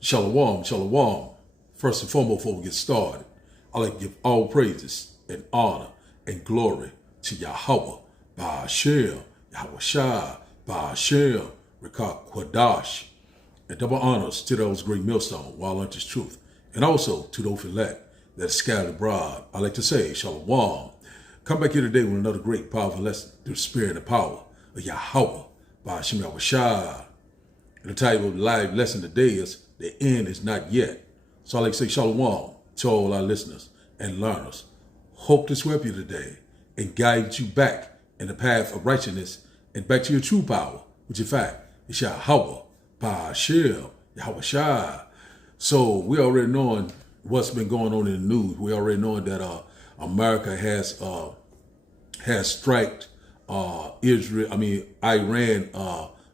Shalom, shalom. First and foremost, before we get started, I'd like to give all praises and honor and glory to Yahweh, Ba'ashem, Yahweh Shai, Ba'ashem, Rekah Quadash, and double honors to those great millstone, while unto truth, and also to those elect that are scattered abroad. I'd like to say, shalom. Come back here today with another great, powerful lesson through the spirit and power of Yahweh, Ba'ashem, Yahweh Shai. And the title of the live lesson today is The End is Not Yet. So I'd like to say shalom to all our listeners and learners. Hope to help you today and guide you back in the path of righteousness and back to your true power, which in fact is Yahweh, Ba'ashem, Yahweh Shai. So we already knowing what's been going on in the news. We already knowing that America has striked Iran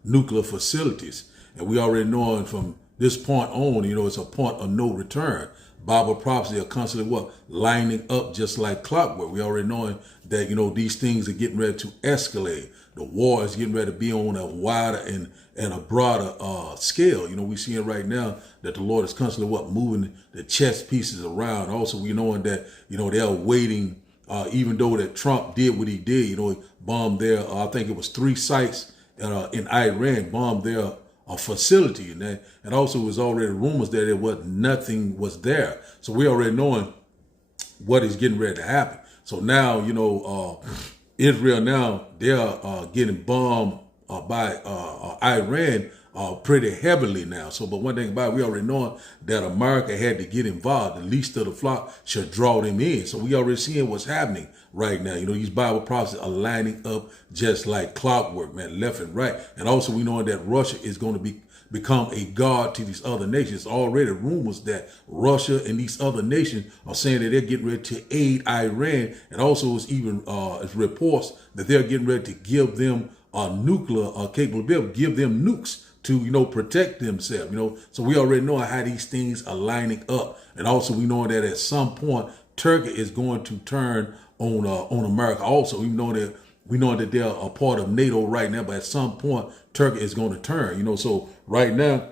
nuclear facilities. And we already knowing from this point on, it's a point of no return. Bible prophecy are constantly lining up just like clockwork. We already knowing that, these things are getting ready to escalate. The war is getting ready to be on a wider and a broader scale. We seeing right now that the Lord is constantly moving the chess pieces around. Also, we knowing that, they are waiting, even though that Trump did what he did, he bombed their, I think it was 3 sites in Iran, bombed their a facility, and also was already rumors that nothing was there. So we already knowing what is getting ready to happen. So now, Israel now, they're getting bombed by Iran pretty heavily now. So, but one thing about it, we already know that America had to get involved. The least of the flock should draw them in. So we already seeing what's happening right now. These Bible prophecies are lining up just like clockwork, man, left and right. And also we know that Russia is going to become a guard to these other nations. Already rumors that Russia and these other nations are saying that they're getting ready to aid Iran. And also it's even it's reports that they're getting ready to give them nuclear capability, give them nukes to, protect themselves, So we already know how these things are lining up. And also we know that at some point, Turkey is going to turn on America. Also, we know that they're a part of NATO right now, but at some point, Turkey is going to turn, So right now,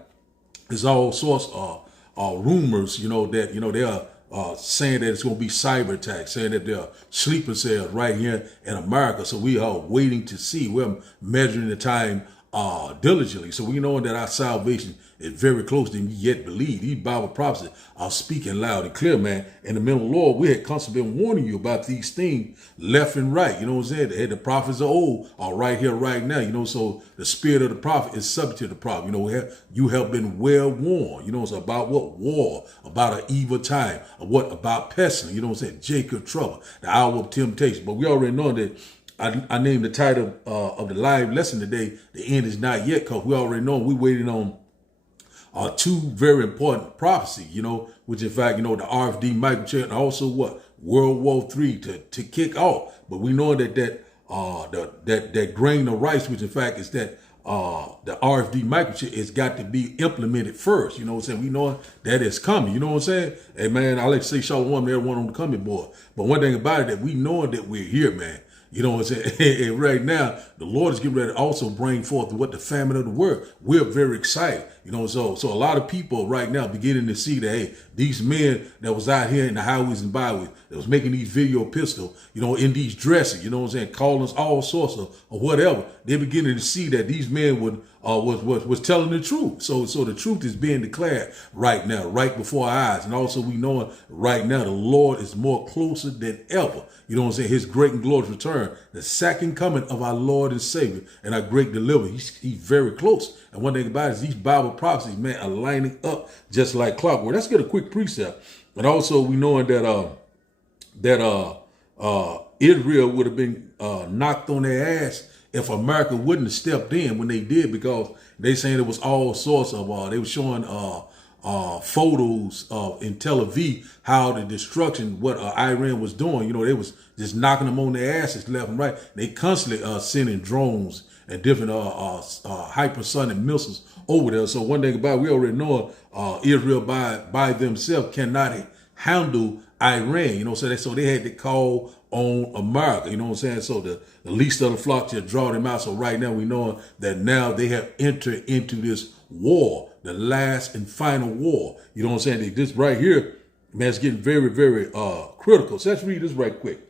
there's all sorts of rumors, that they are saying that it's going to be cyber attacks, saying that there are sleeper cells right here in America. So we are waiting to see. We're measuring the time diligently. So we know that our salvation is very close to yet believe. These Bible prophecies are speaking loud and clear, man. In the middle of the Lord, we had constantly been warning you about these things left and right. You know what I'm saying? The prophets of old are right here, right now. So the spirit of the prophet is subject to the prophet. You have been well warned. It's about what war, about an evil time, about pestilence. You know what I'm saying? Jacob trouble, the hour of temptation. But we already know that I named the title of the live lesson today, The End is Not Yet, because we already know we're waiting on 2 very important prophecies, which in fact, the RFD microchip and also World War III to kick off. But we know that grain of rice, which in fact is that the RFD microchip has got to be implemented first. You know what I'm saying? We know that it's coming. You know what I'm saying? Hey, man, I like to say shalom to everyone on the coming board. But one thing about it, that we know that we're here, man. You know what I'm saying? And right now, the Lord is getting ready to also bring forth the famine of the world. We're very excited. So a lot of people right now beginning to see that, hey, these men that was out here in the highways and byways that was making these video pistols, in these dresses, calling us all sorts of or whatever. They're beginning to see that these men was telling the truth. So the truth is being declared right now, right before our eyes. And also we know right now the Lord is more closer than ever. His great and glorious return, the second coming of our Lord and Savior and our great deliverer. He's very close. And one thing about it is these Bible prophecies, man, are lining up just like clockwork. Let's get a quick precept. And also we knowing that Israel would have been knocked on their ass if America wouldn't have stepped in when they did, because they saying it was all sorts of they were showing photos in Tel Aviv how the destruction what Iran was doing. They was just knocking them on their asses left and right. They constantly sending drones and different hypersonic missiles over there. So one thing about it, we already know Israel by themselves cannot handle Iran, you know what I'm saying? So they had to call on America, you know what I'm saying? So the least of the flock just draw them out. So right now we know that now they have entered into this war, the last and final war. You know what I'm saying? This right here, man, it's getting very, very critical. So let's read this right quick.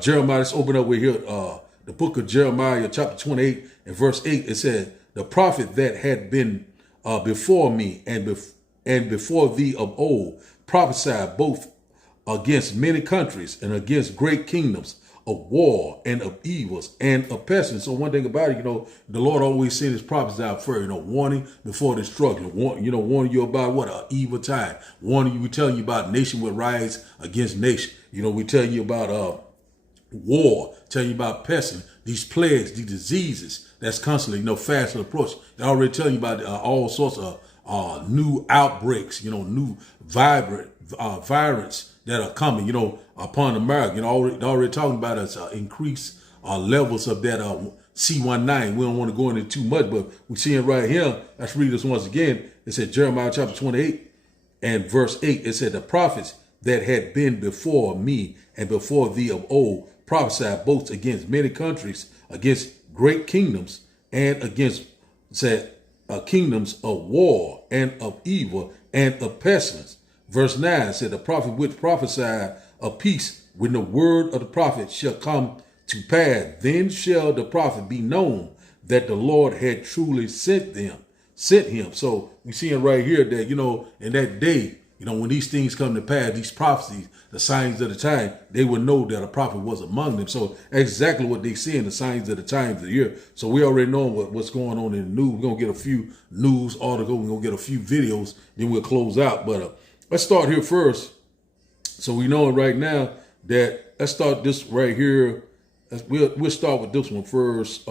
Jeremiah, let's open up with here, the book of Jeremiah, chapter 28 and verse 8. It said, the prophet that had been before me and before thee of old prophesied both against many countries and against great kingdoms, of war and of evils and of pestilence. So one thing about it, you know, the Lord always sent his prophets out first, you know, warning before destruction, warning you about what? An evil time. Warning you, we telling you about nation will rise against nation. You know, we telling you about war, telling you about pestilence, these plagues, these diseases that's constantly, you know, fast approach. They're already telling you about all sorts of new outbreaks, you know, new virus that are coming, you know, upon America. You know, already talking about us increased levels of that C19. We don't want to go into too much, but we see it right here. Let's read this once again. It said Jeremiah chapter 28 and verse 8. It said, the prophets that had been before me and before thee of old prophesied both against many countries, against great kingdoms, and against kingdoms of war and of evil and of pestilence. Verse 9 said, the prophet which prophesied of peace, when the word of the prophet shall come to pass, then shall the prophet be known that the Lord had truly sent him. So we see it right here that, you know, in that day, you know, when these things come to pass, these prophecies, the signs of the time, they would know that a prophet was among them. So exactly what they see in the signs of the times of the year. So we already know what's going on in the news. We're going to get a few news articles. We're going to get a few videos. Then we'll close out. But let's start here first. So we know right now that, let's start this right here. We'll start with this one first.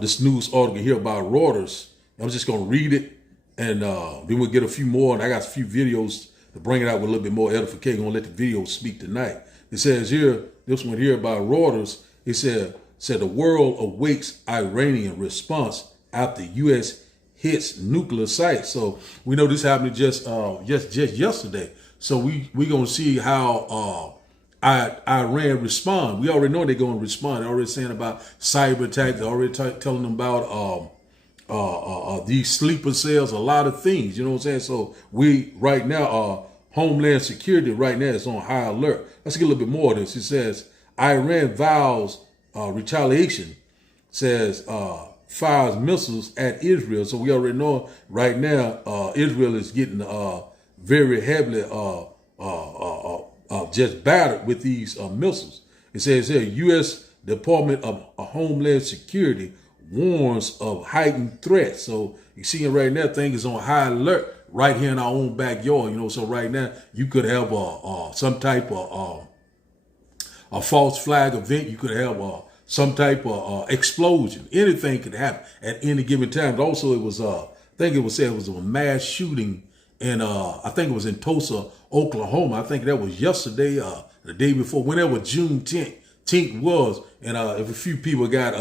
This news article here about Reuters. I'm just going to read it. And then we'll get a few more. And I got a few videos to bring it out with a little bit more edification. I'm going to let the video speak tonight. It says here, this one here about Reuters, it said the world awaits Iranian response after U.S. hits nuclear sites. So we know this happened just yesterday. So we going to see how Iran respond. We already know they're going to respond. They're already saying about cyber attacks. They're already telling them about these sleeper cells, a lot of things, you know what I'm saying? So we right now, Homeland Security right now is on high alert. Let's get a little bit more of this. It says Iran vows retaliation, says fires missiles at Israel. So we already know right now Israel is getting very heavily just battered with these missiles. It says here, U.S. Department of Homeland Security warns of heightened threats. So you see it right now, thing is on high alert right here in our own backyard, you know. So right now you could have some type of a false flag event. You could have some type of explosion. Anything could happen at any given time. But also it was I think it was said it was a mass shooting in I think it was in Tulsa, Oklahoma. I think that was yesterday, the day before, whenever June 10th was, and if a few people got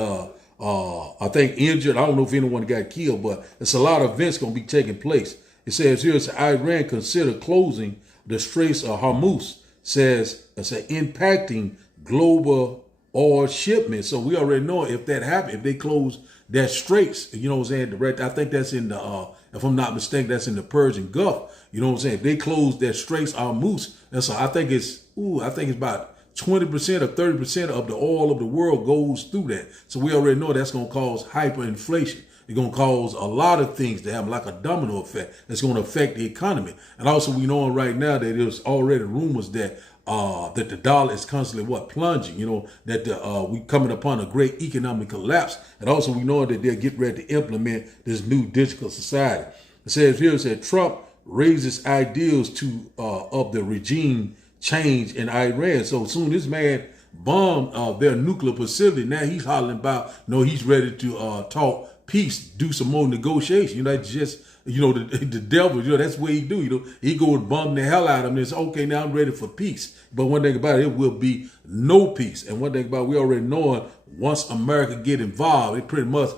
I think injured. I don't know if anyone got killed, but it's a lot of events going to be taking place. It says here, it's Iran consider closing the Straits of Hormuz, says it's impacting global oil shipments. So we already know if that happened, if they close that straits, you know what I'm saying? I think that's in the, if I'm not mistaken, that's in the Persian Gulf. You know what I'm saying? If they close that Straits of Hormuz, I think it's about 20% or 30% of the oil of the world goes through that. So we already know that's going to cause hyperinflation. It's going to cause a lot of things to happen, like a domino effect. That's going to affect the economy. And also we know right now that there's already rumors that that the dollar is constantly plunging, you know, that we coming upon a great economic collapse. And also we know that they're getting ready to implement this new digital society. It says here, it said Trump raises ideals of the regime change in Iran. So soon this man bombed their nuclear facility. Now he's hollering about, he's ready to talk peace, do some more negotiation. You know, that's just, the devil, that's what he do. He go and bomb the hell out of them and say, okay, now I'm ready for peace. But one thing about it will be no peace. And one thing about it, we already know once America get involved, it pretty much,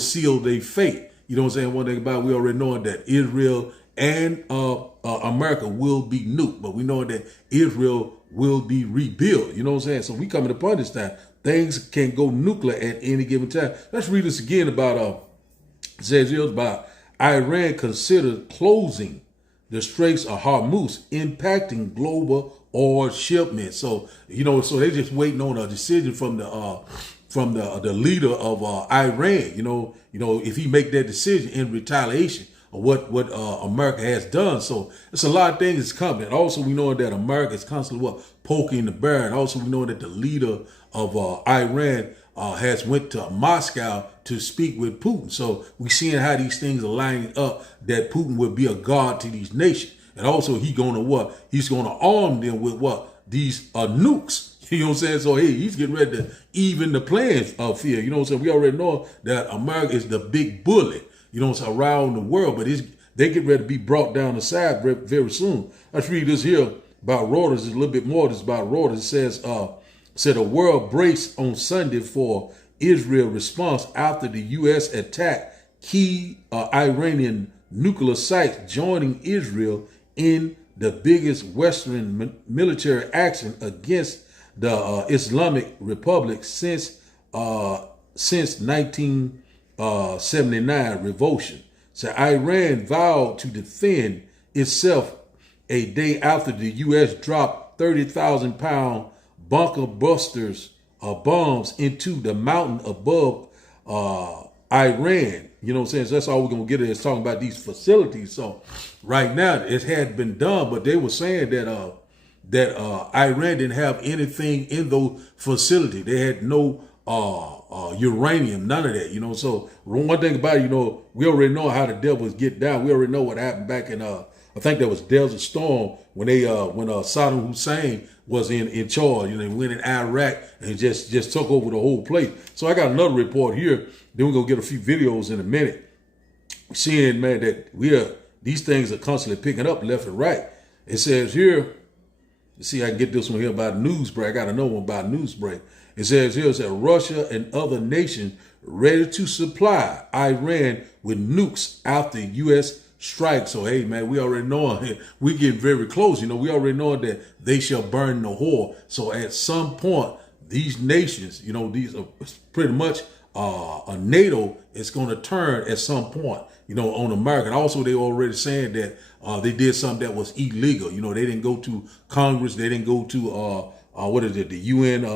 seal their fate. You know what I'm saying? One thing about it, we already know that Israel and America will be nuked. But we know that Israel will be rebuilt. You know what I'm saying? So we coming upon this time. Things can go nuclear at any given time. Let's read this again about it says here about Iran considered closing the Straits of Hormuz, impacting global oil shipments. So so they just waiting on a decision from the leader of Iran. If he make that decision in retaliation of what America has done. So it's a lot of things that's coming. Also, we know that America is constantly poking the bear, and also we know that the leader of Iran has went to Moscow to speak with Putin. So we seeing how these things are lining up, that Putin will be a god to these nations. And also he's gonna arm them with these nukes. You know what I'm saying? So hey, he's getting ready to even the playing field. You know what I'm saying? We already know that America is the big bully, around the world, but they get ready to be brought down the side very, very soon. Let's read this here about Reuters. It's a little bit more. This about Reuters. It says the world braced on Sunday for Israel response after the U.S. attacked key Iranian nuclear sites, joining Israel in the biggest Western military action against the Islamic Republic since 1979 revolution. So Iran vowed to defend itself a day after the U.S. dropped 30,000-pound bunker busters bombs into the mountain above Iran. You know what I'm saying? So that's all we're going to get at is talking about these facilities. So right now it had been done, but they were saying that Iran didn't have anything in those facilities. They had no uranium, none of that. So one thing about it, we already know how the devils get down. We already know what happened back in I think that was Desert Storm when when Saddam Hussein was in charge. They went in Iraq and just took over the whole place. So I got another report here. Then we're gonna get a few videos in a minute. Seeing, man, that these things are constantly picking up left and right. It says here, let's see, I can get this one here about Newsbreak. I got another one about Newsbreak. It says here, Russia and other nations ready to supply Iran with nukes after U.S. strike. So, hey, man, we already know we getting very close. We already know that they shall burn the whore. So at some point, these nations, these are pretty much a NATO is going to turn at some point, on America. And also, they already saying that they did something that was illegal. They didn't go to Congress. They didn't go to, the UN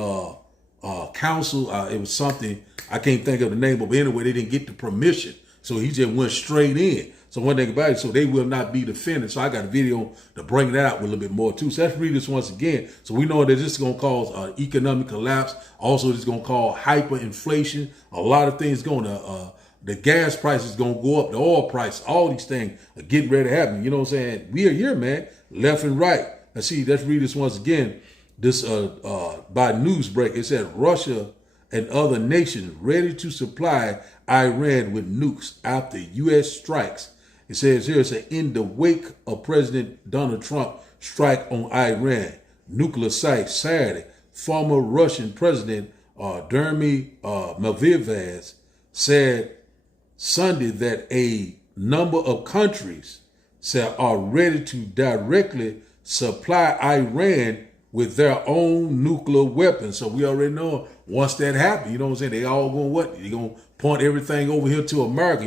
Council. It was something, I can't think of the name, but anyway, they didn't get the permission. So he just went straight in. So one thing about it, so they will not be defended. So I got a video to bring that out with a little bit more too. So let's read this once again. So we know that this is going to cause economic collapse. Also, this is going to cause hyperinflation. A lot of things going to, the gas price is going to go up, the oil price, all these things are getting ready to happen. You know what I'm saying? We are here, man, left and right. Let's read this once again. This by Newsbreak, it said Russia and other nations ready to supply Iran with nukes after U.S. strikes. It says here, in the wake of President Donald Trump strike on Iran nuclear site Saturday, former Russian President Dmitry Medvedev said Sunday that a number of countries are ready to directly supply Iran with their own nuclear weapons. So we already know once that happens, they all going They're going to point everything over here to America.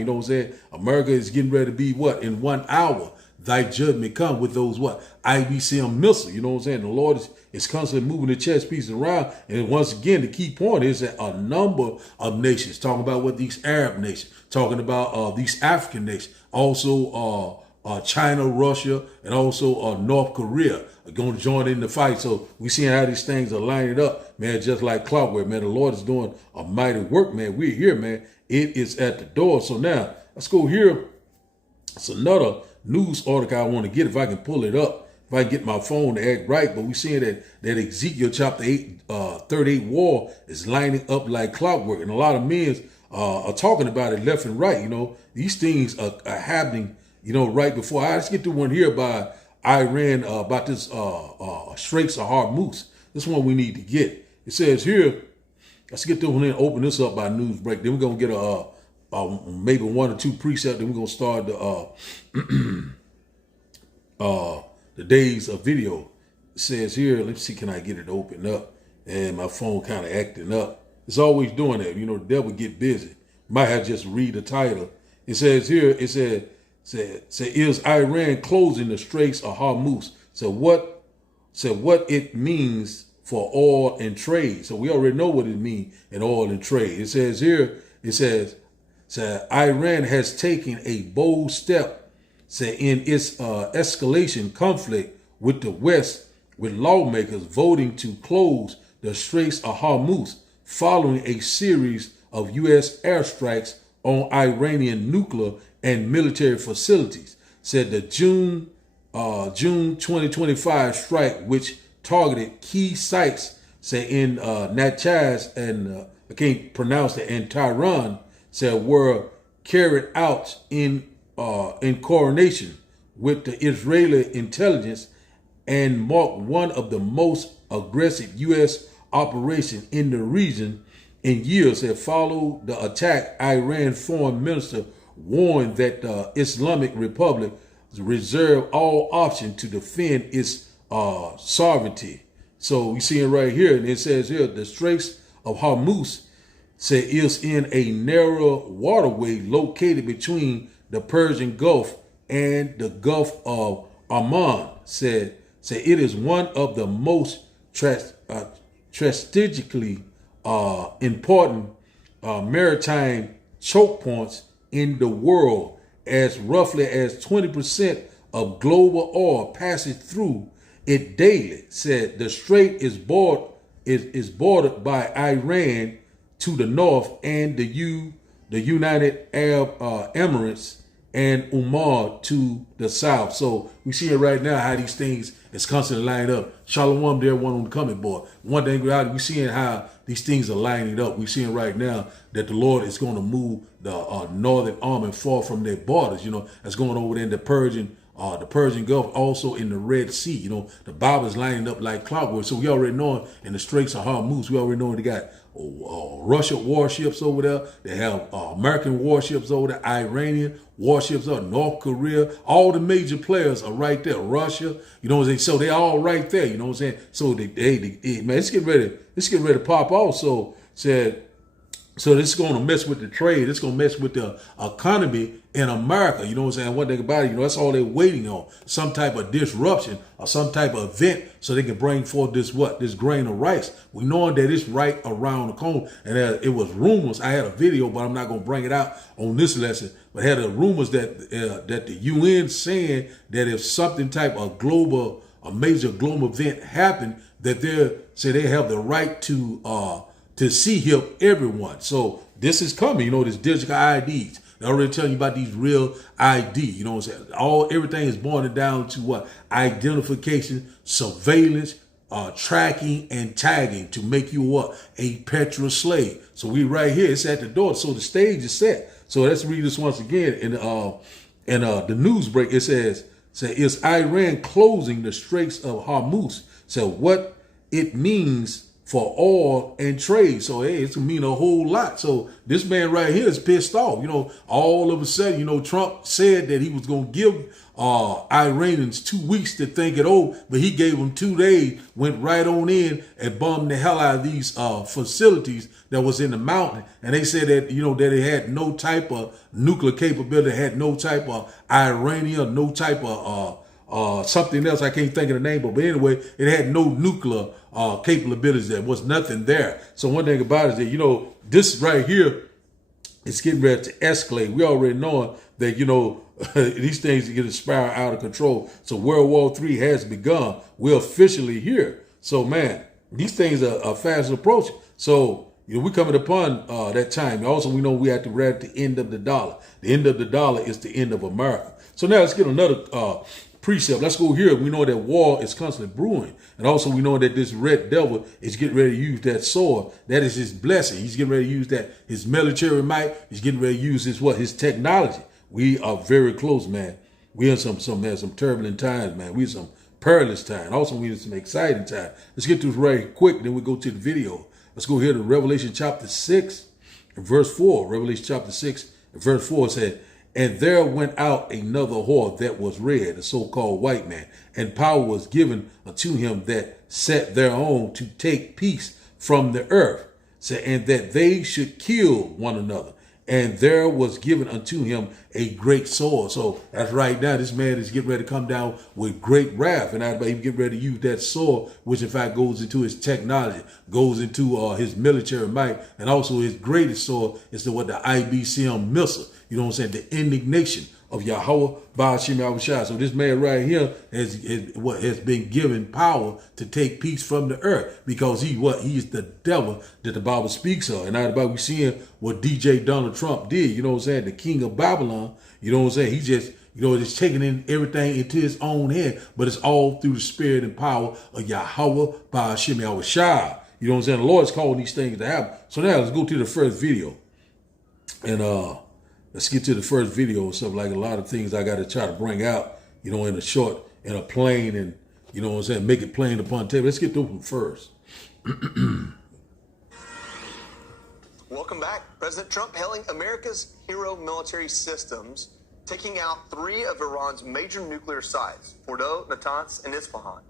America is getting ready to be in 1 hour, thy judgment come with those IBCM missiles. The Lord is constantly moving the chess pieces around. And once again, the key point is that a number of nations, talking about these Arab nations, talking about these African nations, also China, Russia, and also North Korea are going to join in the fight. So we seeing how these things are lining up, man, just like clockwork, man. The Lord is doing a mighty work, man. We're here, man. It is at the door. So now let's go here. It's another news article I want to get if I can pull it up, if I can get my phone to act right. But we're seeing that Ezekiel chapter 8, 38 war is lining up like clockwork. And a lot of men are talking about it left and right. These things are happening, right before. Let's get to one here by Iran about this Straits of Hormuz. This one we need to get. It says here, let's get to one and open this up by Newsbreak. Then we're going to get maybe one or two precepts. Then we're going to start the days of video. It says here, let's see, can I get it open up? And my phone kind of acting up. It's always doing that. You know, the devil get busy. Might have just read the title. It says here, it said, is Iran closing the Straits of Hormuz? So what it means for oil and trade. So we already know what it means in oil and trade. It says here, it says Iran has taken a bold step in its escalation conflict with the West, with lawmakers voting to close the Straits of Hormuz following a series of U.S. airstrikes on Iranian nuclear and military facilities. Said the June 2025 strike, which targeted key sites, say in Natchez and I can't pronounce it, and Tehran, said were carried out in coordination with the Israeli intelligence and marked one of the most aggressive U.S. operations in the region in years. That followed the attack, Iran foreign minister warned that the Islamic Republic reserved all options to defend its sovereignty. So you see it right here, and it says here, the Straits of Hormuz is in a narrow waterway located between the Persian Gulf and the Gulf of Oman. Said it is one of the most strategically important maritime choke points in the world, as roughly as 20% of global oil passes through it daily. Said the strait is bordered by Iran to the north and the United Arab Emirates and Oman to the south. So we see it right now how these things is constantly lined up. Shalom there, one on the coming board. One thing we seeing how these things are lining up. We seeing right now that the Lord is going to move the northern army far from their borders. You know, that's going over there in the Persian Gulf, also in the Red Sea. You know, the Bible is lining up like clockwork. So we already know in the Straits of Hormuz, we already know they got Russian warships over there. They have American warships over there, Iranian warships over North Korea. All the major players are right there. Russia, you know what I'm saying? So they all right there, you know what I'm saying? So man, let's get ready to pop off. So this is going to mess with the trade. It's going to mess with the economy in America. You know what I'm saying? One thing about it, you know, that's all they're waiting on. Some type of disruption or some type of event so they can bring forth this grain of rice. We know that it's right around the corner. And it was rumors. I had a video, but I'm not going to bring it out on this lesson. But had rumors that the UN saying that if something type of a major global event happened, that they have the right to see help everyone. So this is coming, you know, this digital IDs. They already telling you about these real ID, you know what I'm saying? Everything is boiling down to what? Identification, surveillance, tracking, and tagging to make you what? A petrol slave. So we right here, it's at the door. So the stage is set. So let's read this once again. In the news break, it says, is Iran closing the Straits of Hormuz? So what it means for oil and trade. So hey, it's gonna mean a whole lot. So this man right here is pissed off. You know, all of a sudden, you know, Trump said that he was gonna give Iranians 2 weeks to think it over, but he gave them 2 days, went right on in and bombed the hell out of these facilities that was in the mountain. And they said that, you know, that it had no type of nuclear capability, had no type of Iranian, no type of something else. I can't think of the name, but anyway, it had no nuclear capabilities. There was nothing there. So one thing about it is that, you know, this right here is getting ready to escalate. We already know that, you know, these things get spiral out of control. So World War III has begun. We're officially here. So man, these things are fast approaching. So, you know, we're coming upon that time. Also, we know we have to read the end of the dollar. The end of the dollar is the end of America. So now let's get another precept. Let's go here. We know that war is constantly brewing. And also we know that this red devil is getting ready to use that sword. That is his blessing. He's getting ready to use that, his military might. He's getting ready to use his technology. We are very close, man. We in some turbulent times, man. We in some perilous time. Also, we in some exciting time. Let's get to this right quick, then we go to the video. Let's go here to Revelation chapter 6 and verse 4. Revelation chapter 6 and verse 4 said, And there went out another whore that was red, the so-called white man, and power was given unto him that sat thereon to take peace from the earth, and that they should kill one another. And there was given unto him a great sword. So that's right now, this man is getting ready to come down with great wrath. And everybody get ready to use that sword, which in fact goes into his technology, goes into his military might, and also his greatest sword is what the IBCM missile. You know what I'm saying? The indignation of Yahweh Ba'ashim Yahushua. So this man right here has been given power to take peace from the earth, because he is the devil that the Bible speaks of. And everybody we seeing what DJ Donald Trump did, you know what I'm saying? The king of Babylon, you know what I'm saying? He just, just taking in everything into his own head, but it's all through the spirit and power of Yahweh Ba'ashim Yahushua. You know what I'm saying? The Lord's calling these things to happen. So now let's go to the first video. And let's get to the first video and stuff. Like a lot of things I got to try to bring out, in a plain, and, you know what I'm saying, make it plain upon table. Let's get through them first. Welcome back. President Trump hailing America's hero military systems, taking out 3 of Iran's major nuclear sites, Fordow, Natanz, and Isfahan,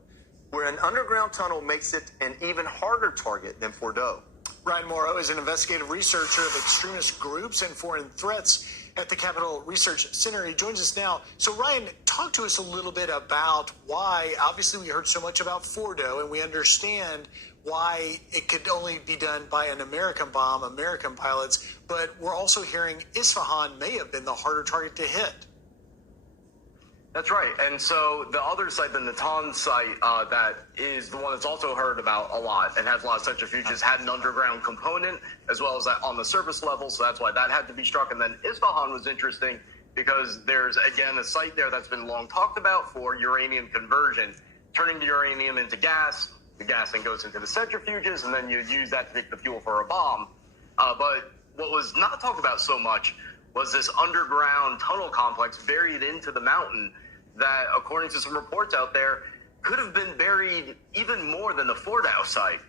where an underground tunnel makes it an even harder target than Fordow. Ryan Morrow is an investigative researcher of extremist groups and foreign threats at the Capital Research Center. He joins us now. So, Ryan, talk to us a little bit about why, obviously, we heard so much about Fordow, and we understand why it could only be done by an American bomb, American pilots, but we're also hearing Isfahan may have been the harder target to hit. That's right. And so the other site, the Natanz site, that is the one that's also heard about a lot and has a lot of centrifuges, had an underground component as well as that on the surface level. So that's why that had to be struck. And then Isfahan was interesting because there's, again, a site there that's been long talked about for uranium conversion, turning the uranium into gas. The gas then goes into the centrifuges, and then you use that to make the fuel for a bomb. But what was not talked about so much was this underground tunnel complex buried into the mountain that, according to some reports out there, could have been buried even more than the Fordow site,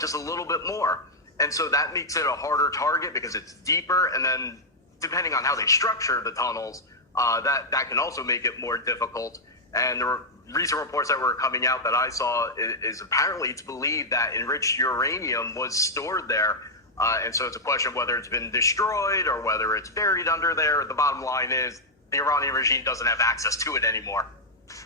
just a little bit more. And so that makes it a harder target because it's deeper. And then depending on how they structure the tunnels, that can also make it more difficult. And the recent reports that were coming out that I saw is apparently it's believed that enriched uranium was stored there. And so it's a question of whether it's been destroyed or whether it's buried under there. The bottom line is the Iranian regime doesn't have access to it anymore.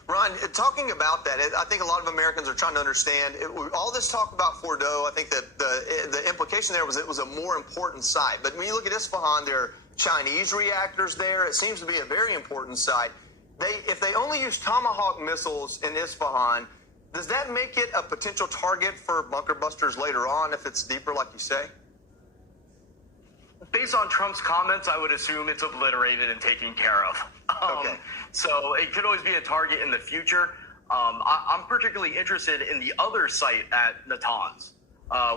Ron, talking about that, I think a lot of Americans are trying to understand all this talk about Fordow. I think that the implication there was it was a more important site. But when you look at Isfahan, there are Chinese reactors there. It seems to be a very important site. If they only use Tomahawk missiles in Isfahan, does that make it a potential target for bunker busters later on if it's deeper, like you say? Based on Trump's comments, I would assume it's obliterated and taken care of. Okay. So it could always be a target in the future. I'm particularly interested in the other site at Natanz,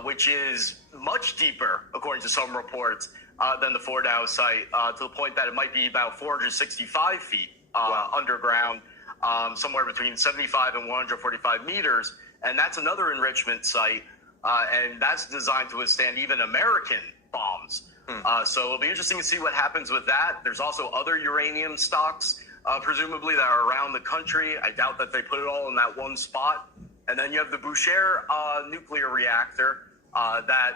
which is much deeper, according to some reports, than the Fordow site, to the point that it might be about 465 feet underground, somewhere between 75 and 145 meters. And that's another enrichment site, and that's designed to withstand even American bombs. So it'll be interesting to see what happens with that. There's also other uranium stocks, presumably, that are around the country. I doubt that they put it all in that one spot. And then you have the Bushehr nuclear reactor that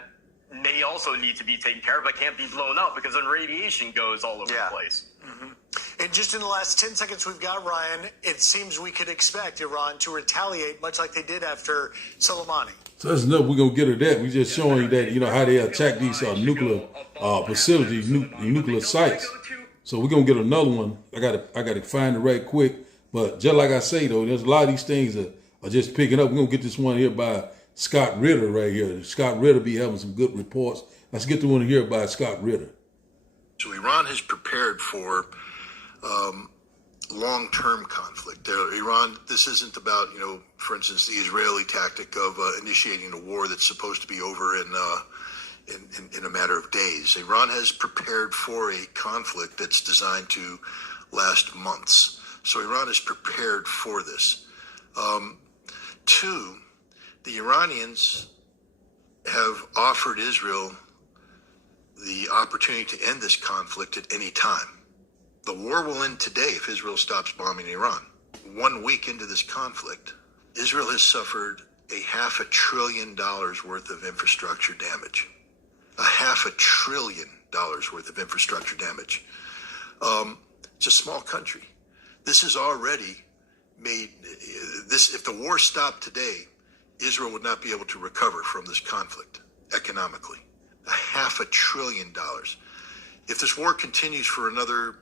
may also need to be taken care of, but can't be blown up because then radiation goes all over the place. Mm-hmm. And just in the last 10 seconds we've got, Ryan, it seems we could expect Iran to retaliate much like they did after Soleimani. So that's enough. We're going to get to that. We're just showing you that, how they attack these nuclear facilities, nuclear sites. So we're going to get another one. I got to find it right quick. But just like I say, though, there's a lot of these things that are just picking up. We're going to get this one here by Scott Ritter right here. Scott Ritter be having some good reports. Let's get the one here by Scott Ritter. So Iran has prepared for long-term conflict. Iran, this isn't about, for instance, the Israeli tactic of initiating a war that's supposed to be over in a matter of days. Iran has prepared for a conflict that's designed to last months. So Iran is prepared for this. Two, the Iranians have offered Israel the opportunity to end this conflict at any time. The war will end today if Israel stops bombing Iran. 1 week into this conflict, Israel has suffered $500 billion worth of infrastructure damage. $500 billion worth of infrastructure damage. It's a small country. This has already made this. If the war stopped today, Israel would not be able to recover from this conflict economically. $500 billion. If this war continues for another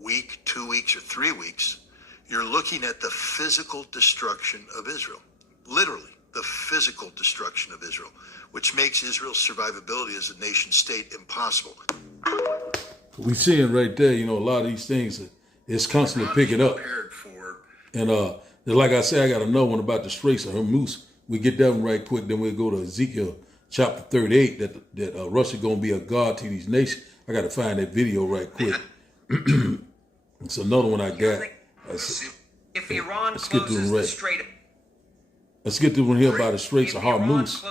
week, 2 weeks, or 3 weeks, you're looking at the physical destruction of Israel. Literally, the physical destruction of Israel, which makes Israel's survivability as a nation state impossible. We seeing right there, a lot of these things is constantly picking up. And like I said, I got another one about the Straits of Hormuz. We get that one right quick, then we'll go to Ezekiel chapter 38, that Russia going to be a god to these nations. I got to find that video right quick. It's another one I got. If Iran closes the Strait of... Let's get to one here about the Straits of Hormuz,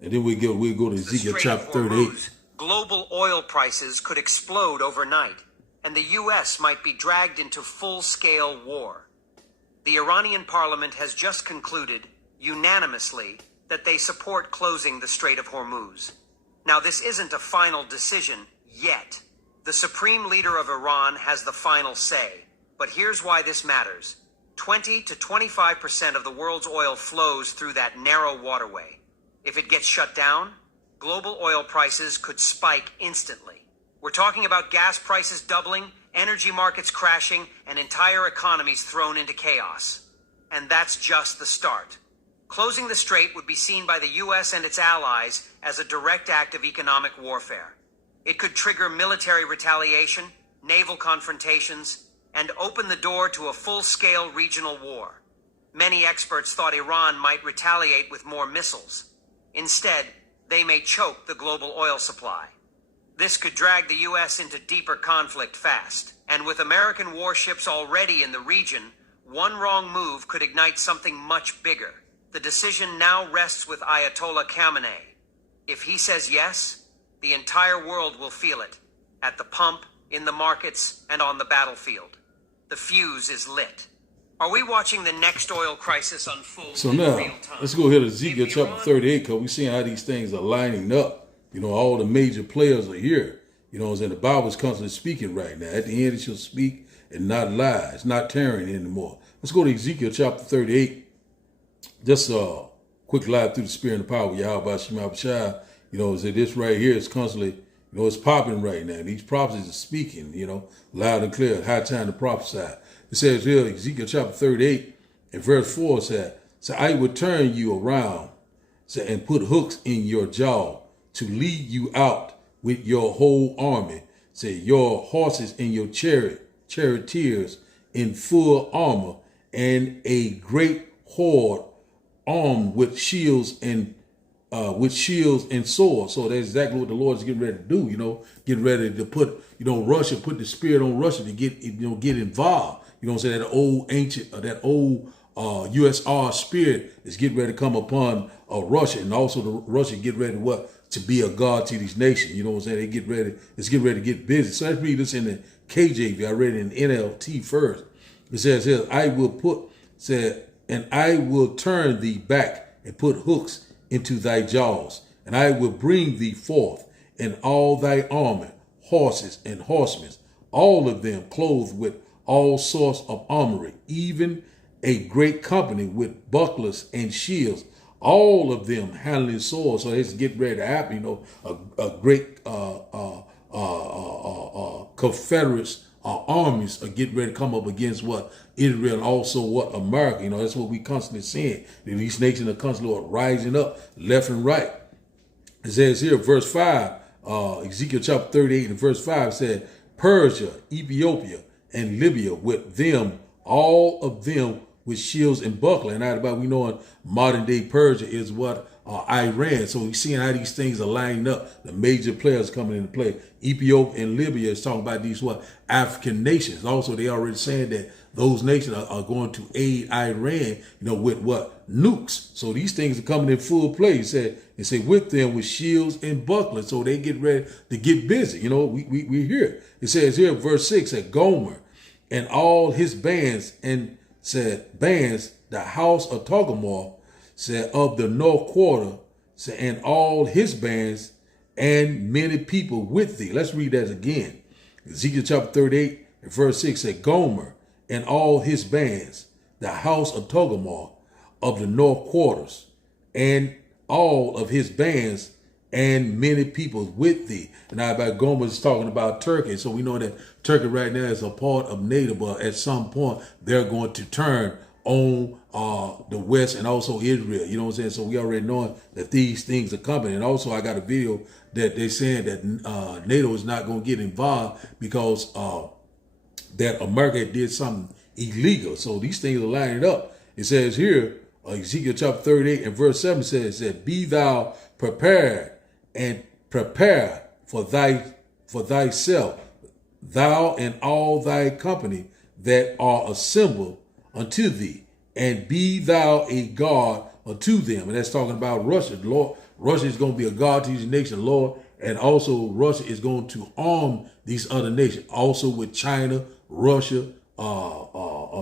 and then we'll go to Ezekiel chapter 38. Global oil prices could explode overnight, and the U.S. might be dragged into full-scale war. The Iranian parliament has just concluded, unanimously, that they support closing the Strait of Hormuz. Now, this isn't a final decision yet. The supreme leader of Iran has the final say. But here's why this matters. 20 to 25% of the world's oil flows through that narrow waterway. If it gets shut down, global oil prices could spike instantly. We're talking about gas prices doubling, energy markets crashing, and entire economies thrown into chaos. And that's just the start. Closing the strait would be seen by the U.S. and its allies as a direct act of economic warfare. It could trigger military retaliation, naval confrontations, and open the door to a full-scale regional war. Many experts thought Iran might retaliate with more missiles. Instead, they may choke the global oil supply. This could drag the U.S. into deeper conflict fast. And with American warships already in the region, one wrong move could ignite something much bigger. The decision now rests with Ayatollah Khamenei. If he says yes, the entire world will feel it. At the pump, in the markets, and on the battlefield. The fuse is lit. Are we watching the next oil crisis unfold So in now, real time? let's go ahead to Ezekiel chapter 38, because we're seeing how these things are lining up. All the major players are here. The Bible's constantly speaking right now. At the end, it shall speak and not lie. It's not tearing anymore. Let's go to Ezekiel chapter 38. Just quick live through the spirit and the power of Yahweh Shema B'Shai. This right here is constantly, it's popping right now. These prophecies are speaking, loud and clear. High time to prophesy. It says here, Ezekiel chapter 38 and verse 4 said, so I will turn you around and put hooks in your jaw to lead you out with your whole army. Say your horses and your charioteers in full armor, and a great horde armed with shields and swords. So that's exactly what the Lord is getting ready to do. Getting ready to put Russia, put the spirit on Russia to get involved. That old ancient, that old USR spirit is getting ready to come upon Russia, and also the Russia get ready to be a god to these nations. They get ready. It's getting ready to get busy. So let's read this in the KJV. I read it in NLT first. It says here, and I will turn thee back and put hooks into thy jaws, and I will bring thee forth, and all thy armor, horses and horsemen, all of them clothed with all sorts of armory, even a great company with bucklers and shields, all of them handling swords. So it's getting ready to happen, a great Confederates armies are getting ready to come up against what Israel and also what America. That's what we constantly seeing. These nations are constantly rising up left and right. It says here, verse 5, Ezekiel chapter 38 and verse 5 said, Persia, Ethiopia, and Libya with them, all of them with shields and buckler. And we know in modern day Persia is what Iran. So we're seeing how these things are lining up. The major players coming into play. Ethiopia and Libya is talking about these African nations. Also, they already saying that those nations are going to aid Iran, with nukes. So these things are coming in full play. It said with them with shields and bucklers. So they get ready to get busy. We hear it. It says here, verse 6 at Gomer and all his bands, and said bands, the house of Togarmah, said of the north quarter, said, and all his bands and many people with thee. Let's read that again. Ezekiel chapter 38 and verse 6 said, Gomer and all his bands, the house of Togarmah of the north quarters, and all of his bands and many people with thee. And now about Gomer is talking about Turkey. So we know that Turkey right now is a part of NATO, but at some point they're going to turn on the West and also Israel. You know what I'm saying? So we already know that these things are coming. And also I got a video that they're saying that NATO is not going to get involved because that America did something illegal. So these things are lining up. It says here, Ezekiel chapter 38 and verse 7 says that be thou prepared and prepare for thyself, thou and all thy company that are assembled unto thee, and be thou a God unto them. And that's talking about Russia. Lord, Russia is going to be a God to these nations, Lord, and also Russia is going to arm these other nations, also with China, Russia,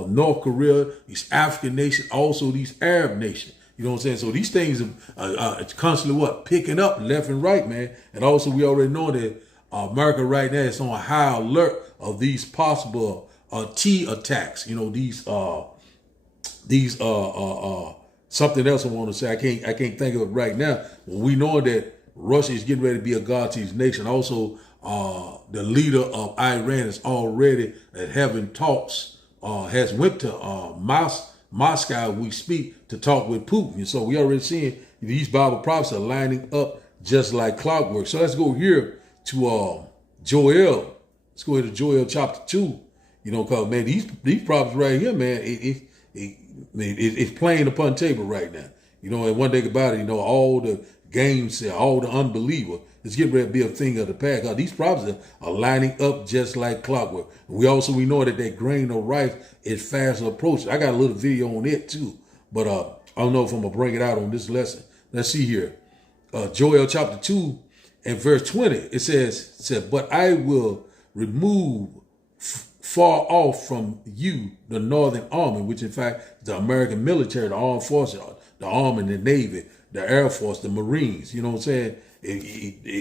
North Korea, these African nations, also these Arab nations. You know what I'm saying? So these things are constantly picking up left and right, man. And also we already know that America right now is on a high alert of these possible T attacks. You know, these something else I want to say. I can't think of it right now. We know that Russia is getting ready to be a God to these nations. Also, the leader of Iran is already having talks. Has went to Moscow, we speak, to talk with Putin. And so we already seeing these Bible prophecies are lining up just like clockwork. So let's go here to Joel. Let's go here to Joel chapter 2. You know, because, man, these prophecies right here, man, it's plain upon table right now. You know, and one thing about it, you know, all the games, all the unbeliever, it's getting ready to be a thing of the past. These prophecies are lining up just like clockwork. We know that grain of rice is fast approaching. I got a little video on it too, but I don't know if I'm gonna bring it out on this lesson. Let's see here. Joel chapter 2 and verse 20. It says, but I will remove far off from you the northern army, which in fact the American military, the armed forces, the army, the Navy, the Air Force, the Marines. You know what I'm saying?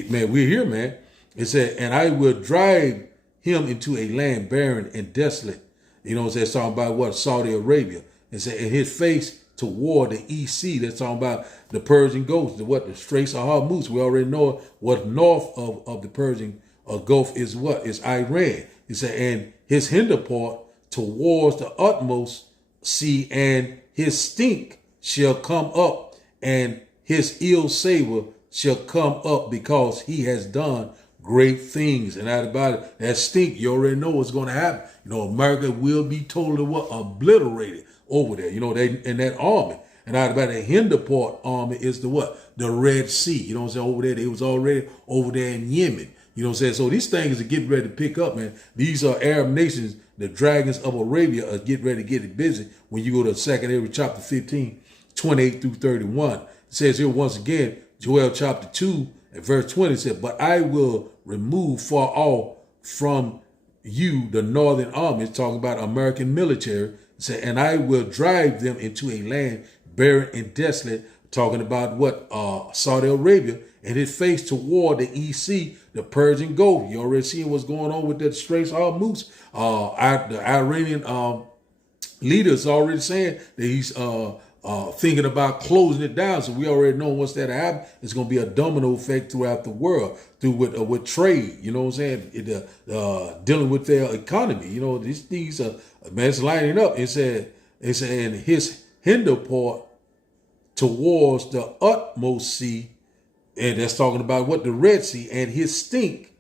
Man, we're here, man. It said, and I will drive him into a land barren and desolate. You know what I'm saying? It's talking about what? Saudi Arabia. It said, and his face toward the East Sea. That's talking about the Persian Gulf, the Straits of Hormuz. We already know what north of the Persian Gulf is what? Is Iran. It said, and his hinder part towards the utmost sea, and his stink shall come up, and his ill savor shall come up, because he has done great things. And out about it, that stink, you already know what's going to happen. You know, America will be totally obliterated over there. You know, they in that army. And out about the hinder part army is the Red Sea. You know what I'm saying? Over there, they was already over there in Yemen. You know what I'm saying? So these things are getting ready to pick up, man. These are Arab nations. The dragons of Arabia are getting ready to get it busy. When you go to 2 Ezra chapter 15, 28 through 31, it says here once again, Joel chapter 2 and verse 20 said, but I will remove far off from you the northern army. It's talking about American military. It said, and I will drive them into a land barren and desolate. Talking about what? Saudi Arabia, and his face toward the East Sea, the Persian Gulf. You already seeing what's going on with the Straits of Hormuz. The Iranian leaders already saying that he's thinking about closing it down. So we already know once that happens, it's going to be a domino effect throughout the world with trade. You know what I'm saying? Dealing with their economy. You know, these are, man, it's lining up. It said, and his hinder part towards the utmost sea, and that's talking about what? The Red Sea, and his stink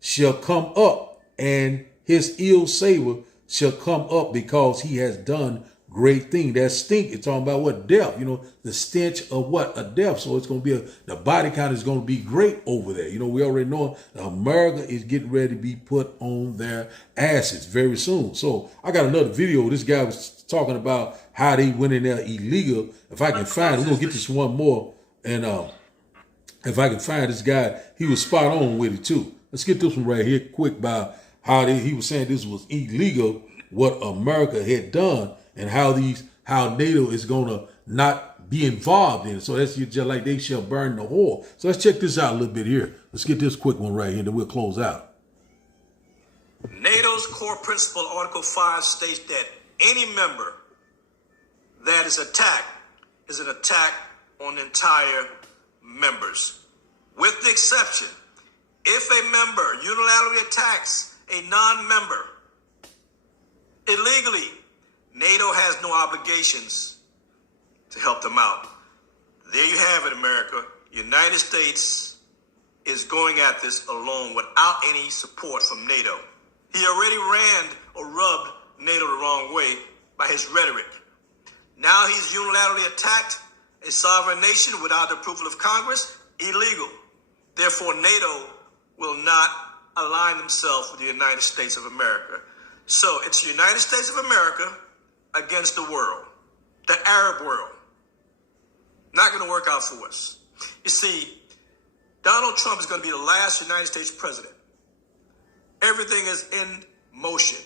shall come up, and his ill savor shall come up, because he has done great thing. That stink is talking about what? Death. You know, the stench of what? A death. So it's going to be the body count is going to be great over there. You know, we already know America is getting ready to be put on their asses very soon. So I got another video. This guy was talking about how they went in there illegal. If I can find it, we're going to get this one more. And if I can find this guy, he was spot on with it too. Let's get this one right here quick by how he was saying this was illegal what America had done and how NATO is gonna not be involved in it. So that's just like they shall burn the whore. So let's check this out a little bit here. Let's get this quick one right here, then we'll close out. NATO's core principle, Article 5, states that any member that is attacked is an attack on entire members. With the exception, if a member unilaterally attacks a non-member illegally, NATO has no obligations to help them out. There you have it, America. United States is going at this alone without any support from NATO. He already ran or rubbed NATO the wrong way by his rhetoric. Now he's unilaterally attacked a sovereign nation without the approval of Congress, illegal. Therefore, NATO will not align themselves with the United States of America. So it's the United States of America against the world, the Arab world. Not going to work out for us. You see, Donald Trump is going to be the last United States president. Everything is in motion.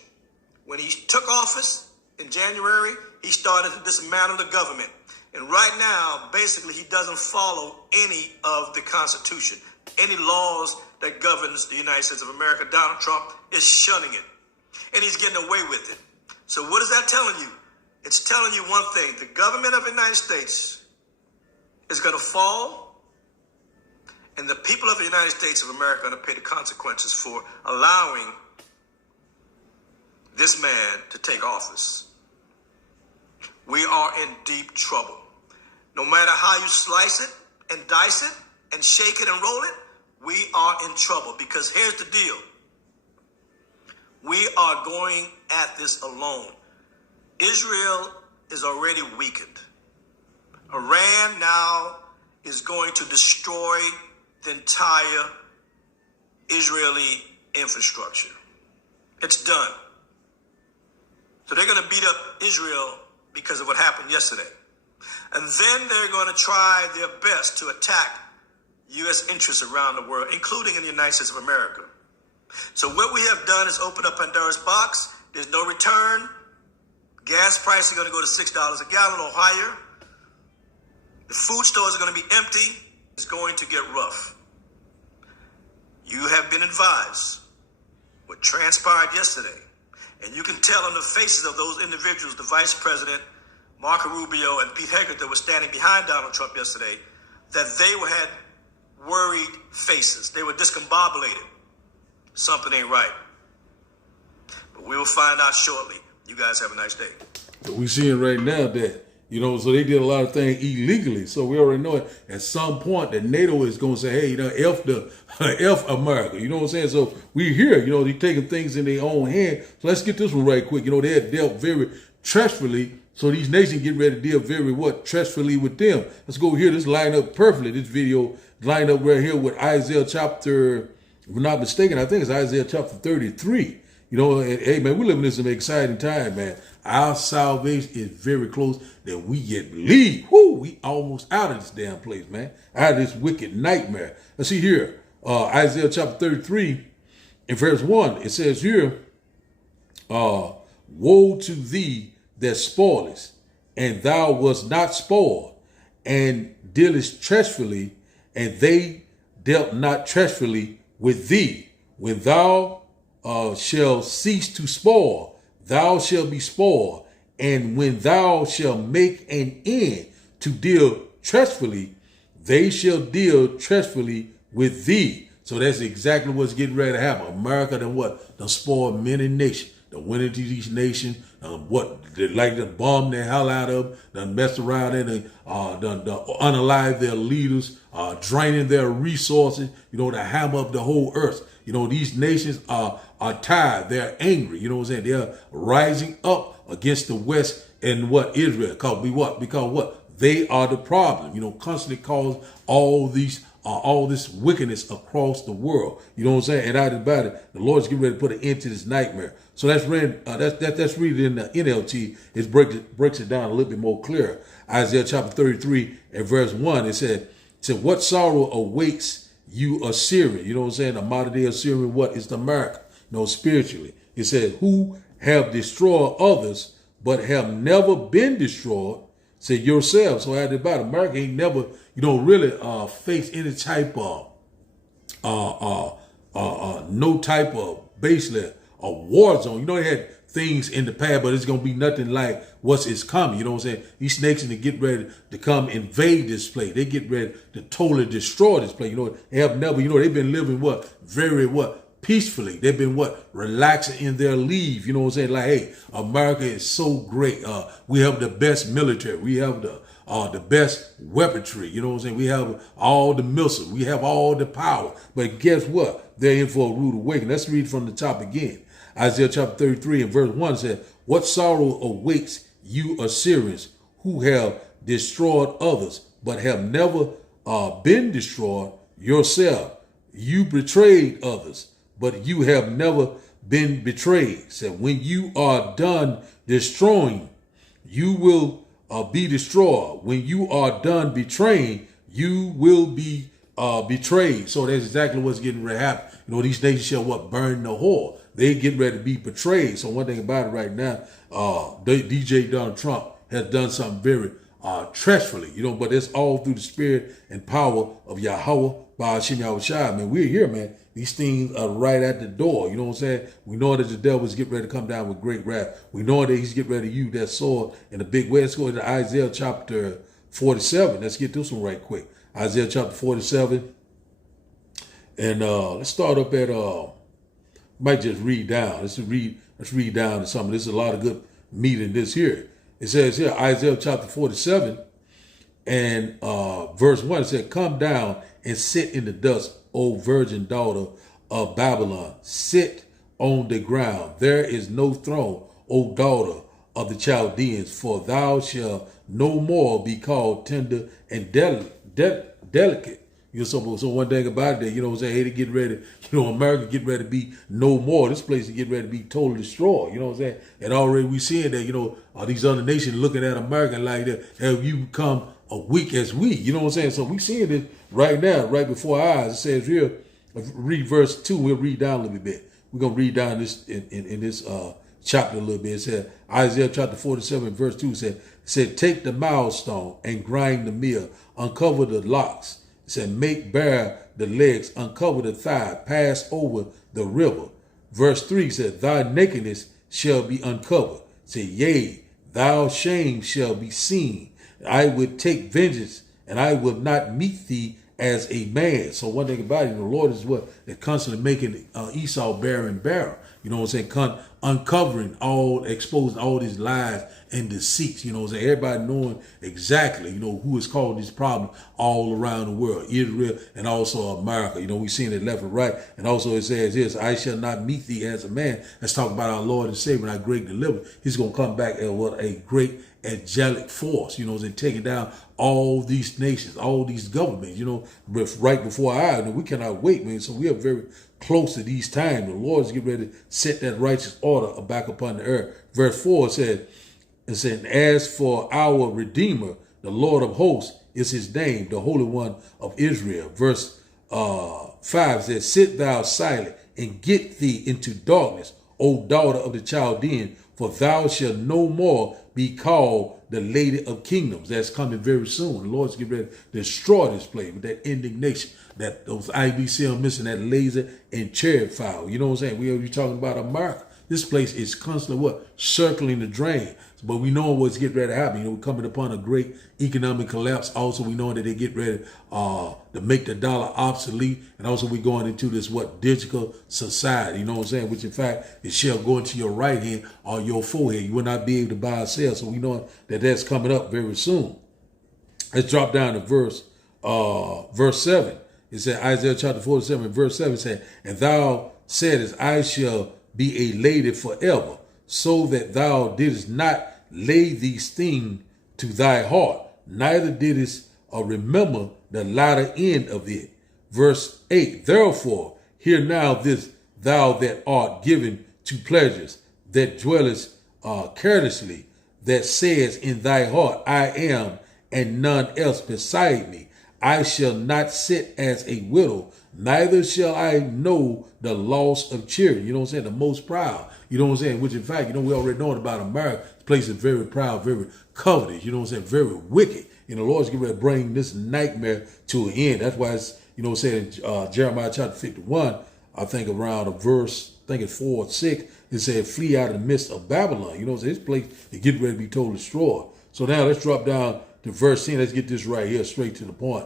When he took office in January, he started to dismantle the government. And right now, basically, he doesn't follow any of the Constitution, any laws that governs the United States of America. Donald Trump is shunning it, and he's getting away with it. So what is that telling you? It's telling you one thing. The government of the United States is going to fall, and the people of the United States of America are going to pay the consequences for allowing this man to take office. We are in deep trouble. No matter how you slice it and dice it and shake it and roll it, we are in trouble, because here's the deal. We are going at this alone. Israel is already weakened. Iran now is going to destroy the entire Israeli infrastructure. It's done. So they're going to beat up Israel because of what happened yesterday. And then they're going to try their best to attack U.S. interests around the world, including in the United States of America. So what we have done is open up Pandora's box. There's no return. Gas prices are going to go to $6 a gallon or higher. The food stores are going to be empty. It's going to get rough. You have been advised what transpired yesterday. And you can tell on the faces of those individuals, the Vice President, Marco Rubio, and Pete Hegseth, that were standing behind Donald Trump yesterday, that they had worried faces. They were discombobulated. Something ain't right. But we will find out shortly. You guys have a nice day. But we're seeing right now that, so they did a lot of things illegally. So we already know it at some point that NATO is going to say, hey, F America. You know what I'm saying? So we're here, they're taking things in their own hand. So let's get this one right quick. They had dealt very treacherously. So these nations get ready to deal very treacherously with them. Let's go here. This line up perfectly. This video lined up right here with Isaiah chapter, if I'm not mistaken, I think it's Isaiah chapter 33. And, hey, man, we're living in some exciting time, man. Our salvation is very close that we get believed. Whoo, we almost out of this damn place, man. Out of this wicked nightmare. Let's see here. Isaiah chapter 33 in verse 1. It says here, woe to thee that spoilest, and thou wast not spoiled, and dealest treacherously, and they dealt not treacherously with thee. When thou shalt cease to spoil, thou shalt be spoiled, and when thou shalt make an end to deal treacherously, they shall deal treacherously with thee. So that's exactly what's getting ready to happen. America done spoiled many nations. Done went into these nations, they like to bomb the hell out of them, done messed around and done unalive their leaders, draining their resources, to ham up the whole earth. These nations are tired, they're angry, they're rising up against the West and Israel. Because they are the problem, constantly cause all this wickedness across the world. You know what I'm saying? And out about it, the Lord's getting ready to put an end to this nightmare. So that's read in the NLT. It breaks it down a little bit more clear. Isaiah chapter 33 and verse 1, it said, what sorrow awaits you, Assyria? You know what I'm saying? The modern day Assyrian, what is the America? Spiritually. It said, who have destroyed others, but have never been destroyed, say yourselves. So after about America ain't never, really face any type of no type of basically a war zone. They had things in the past, but it's gonna be nothing like what's coming. You know what I'm saying? These snakes to get ready to come invade this place. They get ready to totally destroy this place. They have never, they've been living very peacefully. They've been relaxing in their leave. You know what I'm saying? Like, hey, America is so great. We have the best military. We have the best weaponry. You know what I'm saying? We have all the missiles. We have all the power. But guess what? They're in for a rude awakening. Let's read from the top again. Isaiah chapter 33 and verse 1 said, what sorrow awaits you Assyrians who have destroyed others, but have never been destroyed yourself. You betrayed others, but you have never been betrayed. Said, when you are done destroying, you will be destroyed. When you are done betraying, you will be betrayed. So that's exactly what's getting ready to happen. These nations shall burn the whore. They get ready to be betrayed. So one thing about it right now, DJ Donald Trump has done something very treacherously, but it's all through the spirit and power of Yahweh, Ba'ashim Yahushua. Man, we're here, man. These things are right at the door. You know what I'm saying? We know that the devil is getting ready to come down with great wrath. We know that he's getting ready to use that sword in a big way. Let's go to Isaiah chapter 47. Let's get this one right quick. Isaiah chapter 47. And let's start up at might just read down. Let's read down to something. There's a lot of good meat in this here. It says here, Isaiah chapter 47 and verse 1, it said, come down and sit in the dust, O virgin daughter of Babylon. Sit on the ground. There is no throne, O daughter of the Chaldeans, for thou shalt no more be called tender and delicate. So one thing about it, hey, they get ready, America get ready to be no more. This place is getting ready to be totally destroyed. You know what I'm saying? And already we seeing that, these other nations looking at America like that, have you become a weak as we? You know what I'm saying? So we seeing this right now, right before our eyes. It says here, read verse 2, we'll read down a little bit. We're going to read down this in this chapter a little bit. It said, Isaiah chapter 47, verse 2 said, take the milestone and grind the mill, uncover the locks. It said, make bare the legs, uncover the thigh, pass over the river. Verse 3 said, thy nakedness shall be uncovered. It said, yea, thou shame shall be seen. I would take vengeance, and I will not meet thee as a man. So one thing about it, the Lord is they're constantly making Esau barren. You know what I'm saying? Uncovering exposing all these lies and deceits. You know what I'm saying? Everybody knowing exactly, who is causing these problems all around the world, Israel and also America. We seen it left and right. And also it says this, I shall not meet thee as a man. Let's talk about our Lord and Savior and our great deliverer. He's going to come back as a great angelic force, and taking down all these nations, all these governments, right before our eyes. We cannot wait, man. So we are very close to these times. The Lord is getting ready to set that righteous order back upon the earth. Verse 4 said, as for our Redeemer, the Lord of hosts is his name, the Holy One of Israel. Verse 5 says, sit thou silent and get thee into darkness, O daughter of the Chaldean, for thou shalt no more be called the Lady of Kingdoms. That's coming very soon. The Lord's getting ready to destroy this place with that indignation, that those IBC missing, that laser and chariot fire. You know what I'm saying? We're talking about America. This place is constantly circling the drain. But we know what's getting ready to happen. We're coming upon a great economic collapse. Also, we know that they get ready to make the dollar obsolete. And also we're going into this digital society. You know what I'm saying? Which in fact, it shall go into your right hand or your forehead. You will not be able to buy or sell. So we know that that's coming up very soon. Let's drop down to verse 7. It said, Isaiah chapter 47, verse 7 said, and thou saidest, I shall be a lady forever, so that thou didst not lay these things to thy heart, neither didst remember the latter end of it. Verse 8, therefore, hear now this, thou that art given to pleasures, that dwellest carelessly, that says in thy heart, I am, and none else beside me. I shall not sit as a widow, neither shall I know the loss of children. You know what I'm saying? The most proud. You know what I'm saying? Which in fact, we already know about America. This place is very proud, very covetous, you know what I'm saying? Very wicked. And the Lord's getting ready to bring this nightmare to an end. That's why it's, saying in Jeremiah chapter 51, I think around a verse, I think it's 4 or 6, it said, flee out of the midst of Babylon. You know what I'm saying? This place is getting ready to be totally destroyed. So now let's drop down to verse 10. Let's get this right here straight to the point.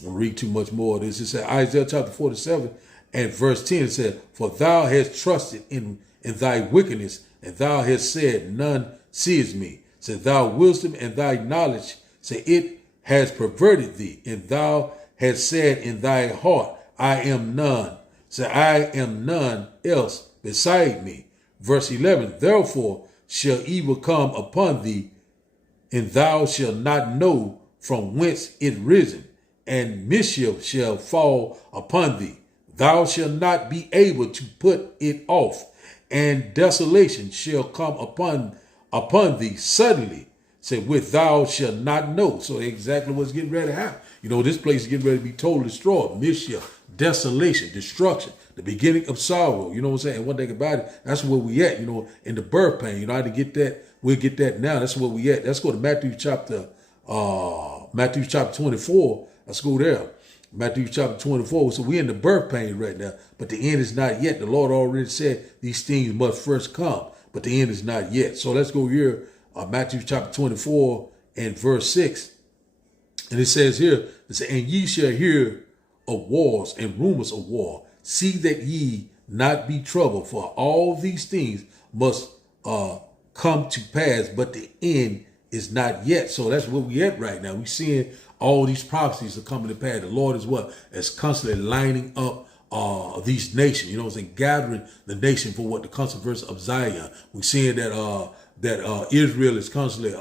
I won't read too much more of this. It said Isaiah chapter 47 and verse 10, it said, for thou hast trusted in thy wickedness, and thou hast said, none sees me. Said thou wisdom and thy knowledge, say it has perverted thee, and thou hast said in thy heart, I am none. Say I am none else beside me. Verse 11, therefore shall evil come upon thee, and thou shalt not know from whence it risen, and mischief shall fall upon thee. Thou shalt not be able to put it off, and desolation shall come upon thee suddenly. Say, which thou shalt not know. So exactly what's getting ready to happen. This place is getting ready to be totally destroyed. Mischief, desolation, destruction, the beginning of sorrow. You know what I'm saying? And one thing about it, that's where we at, in the birth pain. I had to get that. We'll get that now. That's where we at. Let's go to Matthew chapter 24. Let's go there. Matthew chapter 24. So we're in the birth pain right now, but the end is not yet. The Lord already said these things must first come, but the end is not yet. So let's go here, Matthew chapter 24 and verse 6. And it says here, and ye shall hear of wars and rumors of war. See that ye not be troubled, for all these things must come to pass, but the end is not yet. So that's where we at right now. We seeing all these prophecies are coming to pass. The Lord is what? Is constantly lining up these nations, you know what I'm saying, gathering the nation for what the controversy of Zion. We're seeing that Israel is constantly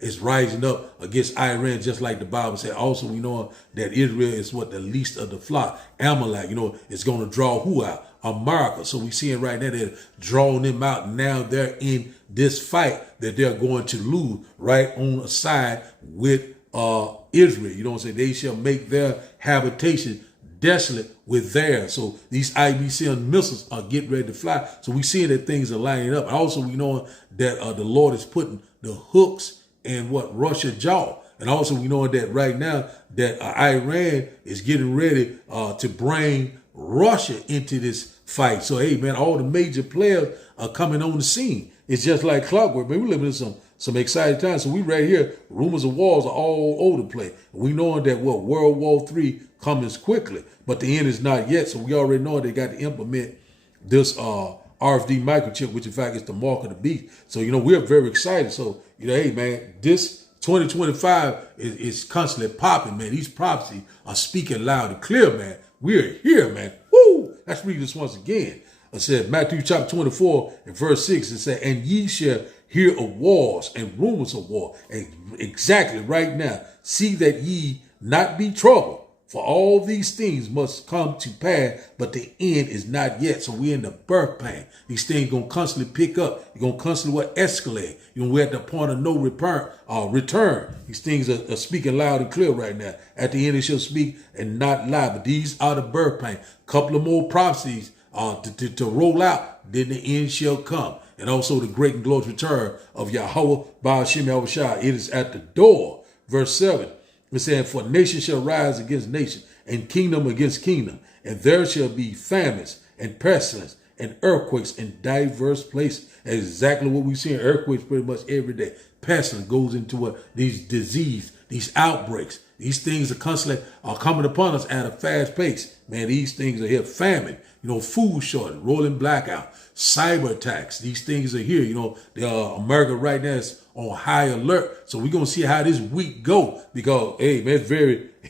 is rising up against Iran, just like the Bible said. Also, we know that Israel is what? The least of the flock. Amalek, is going to draw who out? America. So we seeing right now they're drawing them out. Now they're in this fight that they're going to lose right on a side with Israel. You know what I'm saying? They shall make their habitation desolate with theirs. So these ICBM missiles are getting ready to fly. So we seeing that things are lining up. Also, we know that the Lord is putting the hooks in Russia's jaw. And also we know that right now that Iran is getting ready to bring Russia into this fight. So, hey, man, all the major players are coming on the scene. It's just like clockwork, man. We're living in some exciting times. So we right here, rumors of wars are all over the place. We know that World War III comes quickly, but the end is not yet. So we already know they got to implement this RFD microchip, which in fact is the mark of the beast. So, we're very excited. So, hey, man, this 2025 is constantly popping, man. These prophecies are speaking loud and clear, man. We're here, man. Woo! Let's read this once again. I said, Matthew chapter 24 and verse 6, it said, and ye shall hear of wars and rumors of war. And exactly right now, see that ye not be troubled, for all these things must come to pass, but the end is not yet. So we're in the birth pain. These things going to constantly pick up. You're going to constantly escalate. We're at the point of no return. These things are speaking loud and clear right now. At the end, it shall speak and not lie. But these are the birth pain. Couple of more prophecies to roll out, then the end shall come. And also the great and glorious return of Yahweh Ba'ashem Yahushua. It is at the door. Verse 7. It said, for nation shall rise against nation, and kingdom against kingdom, and there shall be famines and pestilence and earthquakes in diverse places. That's exactly what we see in earthquakes pretty much every day. Pestilence goes into these disease, these outbreaks. These things are constantly coming upon us at a fast pace. Man, these things are here. Famine, food shortage, rolling blackout, cyber attacks. These things are here. America right now is on high alert. So we're going to see how this week go because, hey, man,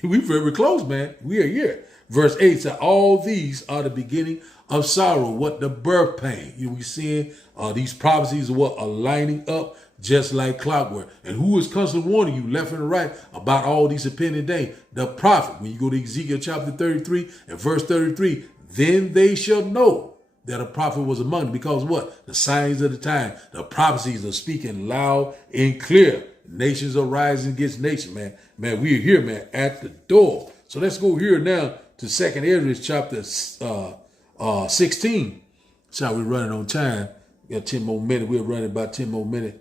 we're very close, man. We are here. Verse 8 says, all these are the beginning of sorrow. What? The birth pain. We seeing these prophecies are lining up just like clockwork. And who is constantly warning you left and right about all these impending days? The prophet. When you go to Ezekiel chapter 33 and verse 33, then they shall know that a prophet was among them. Because what? The signs of the time. The prophecies are speaking loud and clear. Nations are rising against nations, man. Man, we're here, man, at the door. So let's go here now to 2nd Ezra chapter 16. So we're running on time. We got 10 more minutes. We're running about 10 more minutes.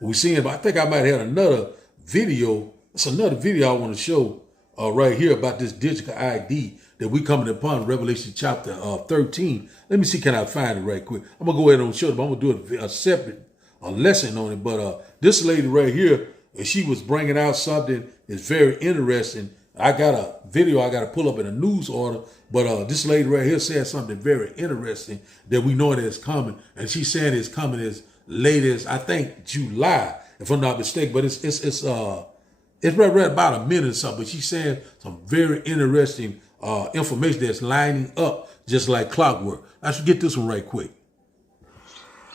We're seeing, but I think I might have another video. It's another video I want to show right here about this digital ID that we coming upon, Revelation chapter 13. Let me see, can I find it right quick? I'm going to go ahead and show them. I'm going to do a separate lesson on it. But this lady right here, she was bringing out something that's very interesting. I got a video I got to pull up in a news order, but this lady right here said something very interesting that we know that it's coming. And she's saying it's coming as late as, I think, July, if I'm not mistaken. But it's right about a minute or something. But she's saying some very interesting information that's lining up just like clockwork. I should get this one right quick.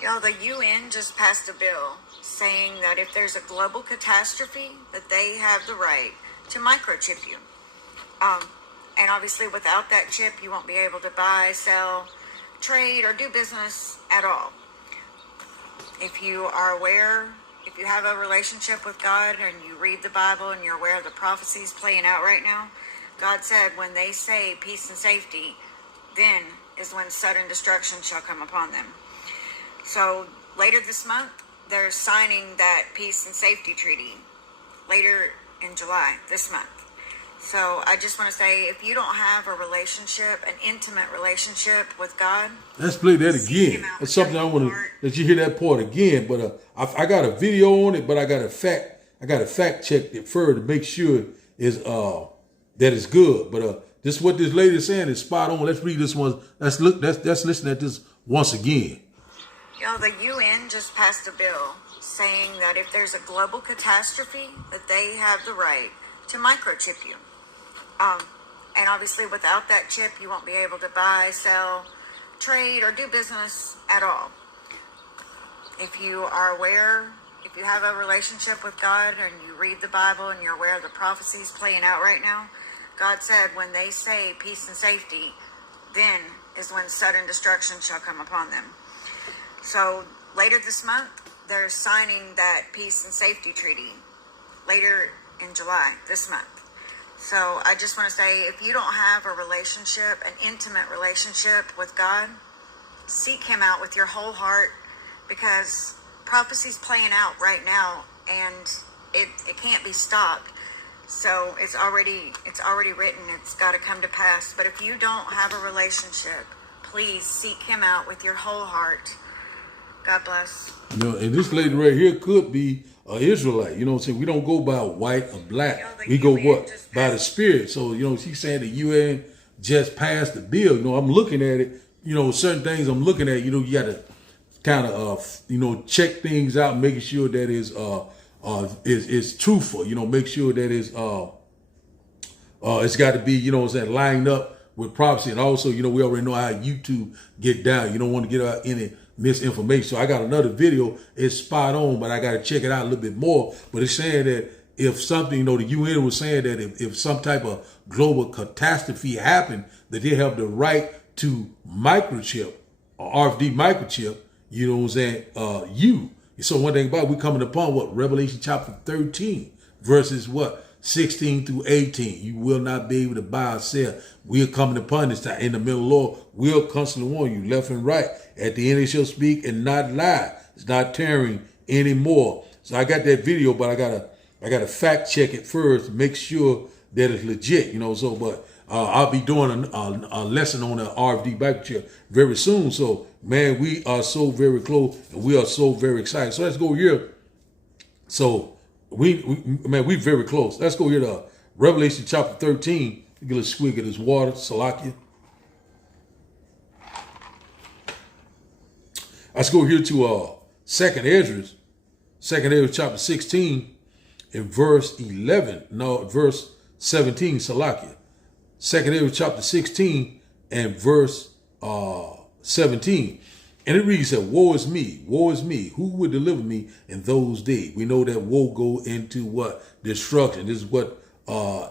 Y'all, the UN just passed a bill saying that if there's a global catastrophe, that they have the right to microchip you. And obviously without that chip, you won't be able to buy, sell, trade, or do business at all. If you are aware, if you have a relationship with God and you read the Bible and you're aware of the prophecies playing out right now, God said when they say peace and safety, then is when sudden destruction shall come upon them. So later this month, they're signing that peace and safety treaty later in July, this month. So I just want to say, if you don't have a relationship, an intimate relationship with God, let's play that again. That's something I want to let you hear that part again. But I got a video on it, but I got to fact check it further to make sure is that it's good. But this what this lady is saying is spot on. Let's read this one. Let's listen at this once again. Y'all, the UN just passed a bill saying that if there's a global catastrophe, that they have the right to microchip you. And obviously without that chip, you won't be able to buy, sell, trade, or do business at all. If you are aware, if you have a relationship with God and you read the Bible and you're aware of the prophecies playing out right now, God said when they say peace and safety, then is when sudden destruction shall come upon them. So later this month, they're signing that peace and safety treaty later in July, this month. So I just want to say, if you don't have a relationship, an intimate relationship with God, seek him out with your whole heart, because prophecy's playing out right now and it can't be stopped. So it's already written. It's got to come to pass. But if you don't have a relationship, please seek him out with your whole heart. God bless. You know, and this lady right here could be an Israelite. You know what I'm saying? We don't go by white or black. We go what? By the Spirit. So, you know, she's saying the UN just passed the bill. You know, I'm looking at it. You know, certain things I'm looking at, you know, you got to kind of, you know, check things out, making sure that is truthful. You know, make sure that it's got to be, you know what I'm saying, lined up with prophecy. And also, you know, we already know how YouTube get down. You don't want to get out any misinformation. So I got another video. It's spot on, but I got to check it out a little bit more. But it's saying that if something, you know, the UN was saying that if some type of global catastrophe happened, that they have the right to microchip or RFD microchip, you know what I'm saying, So one thing about it, we coming upon what? Revelation chapter 13, verses what? 16 through 18. You will not be able to buy or sell. We are coming upon this time. In the middle, Lord, we'll constantly warn you left and right. At the end, it shall speak and not lie. It's not tarrying anymore. So I got that video, but I gotta fact check it first to make sure that it's legit, you know. So, but I'll be doing a lesson on the RFD microchip very soon. So, man, we are so very close and we are so very excited. So let's go here. So we very close. Let's go here to Revelation chapter 13. Get a swig of this water, Salakia. Let's go here to Second Ezra chapter 16 and verse 17, Salakia. Second Ezra chapter 16 and verse 17. And it reads that, woe is me, who would deliver me in those days? We know that woe go into what? Destruction. This is what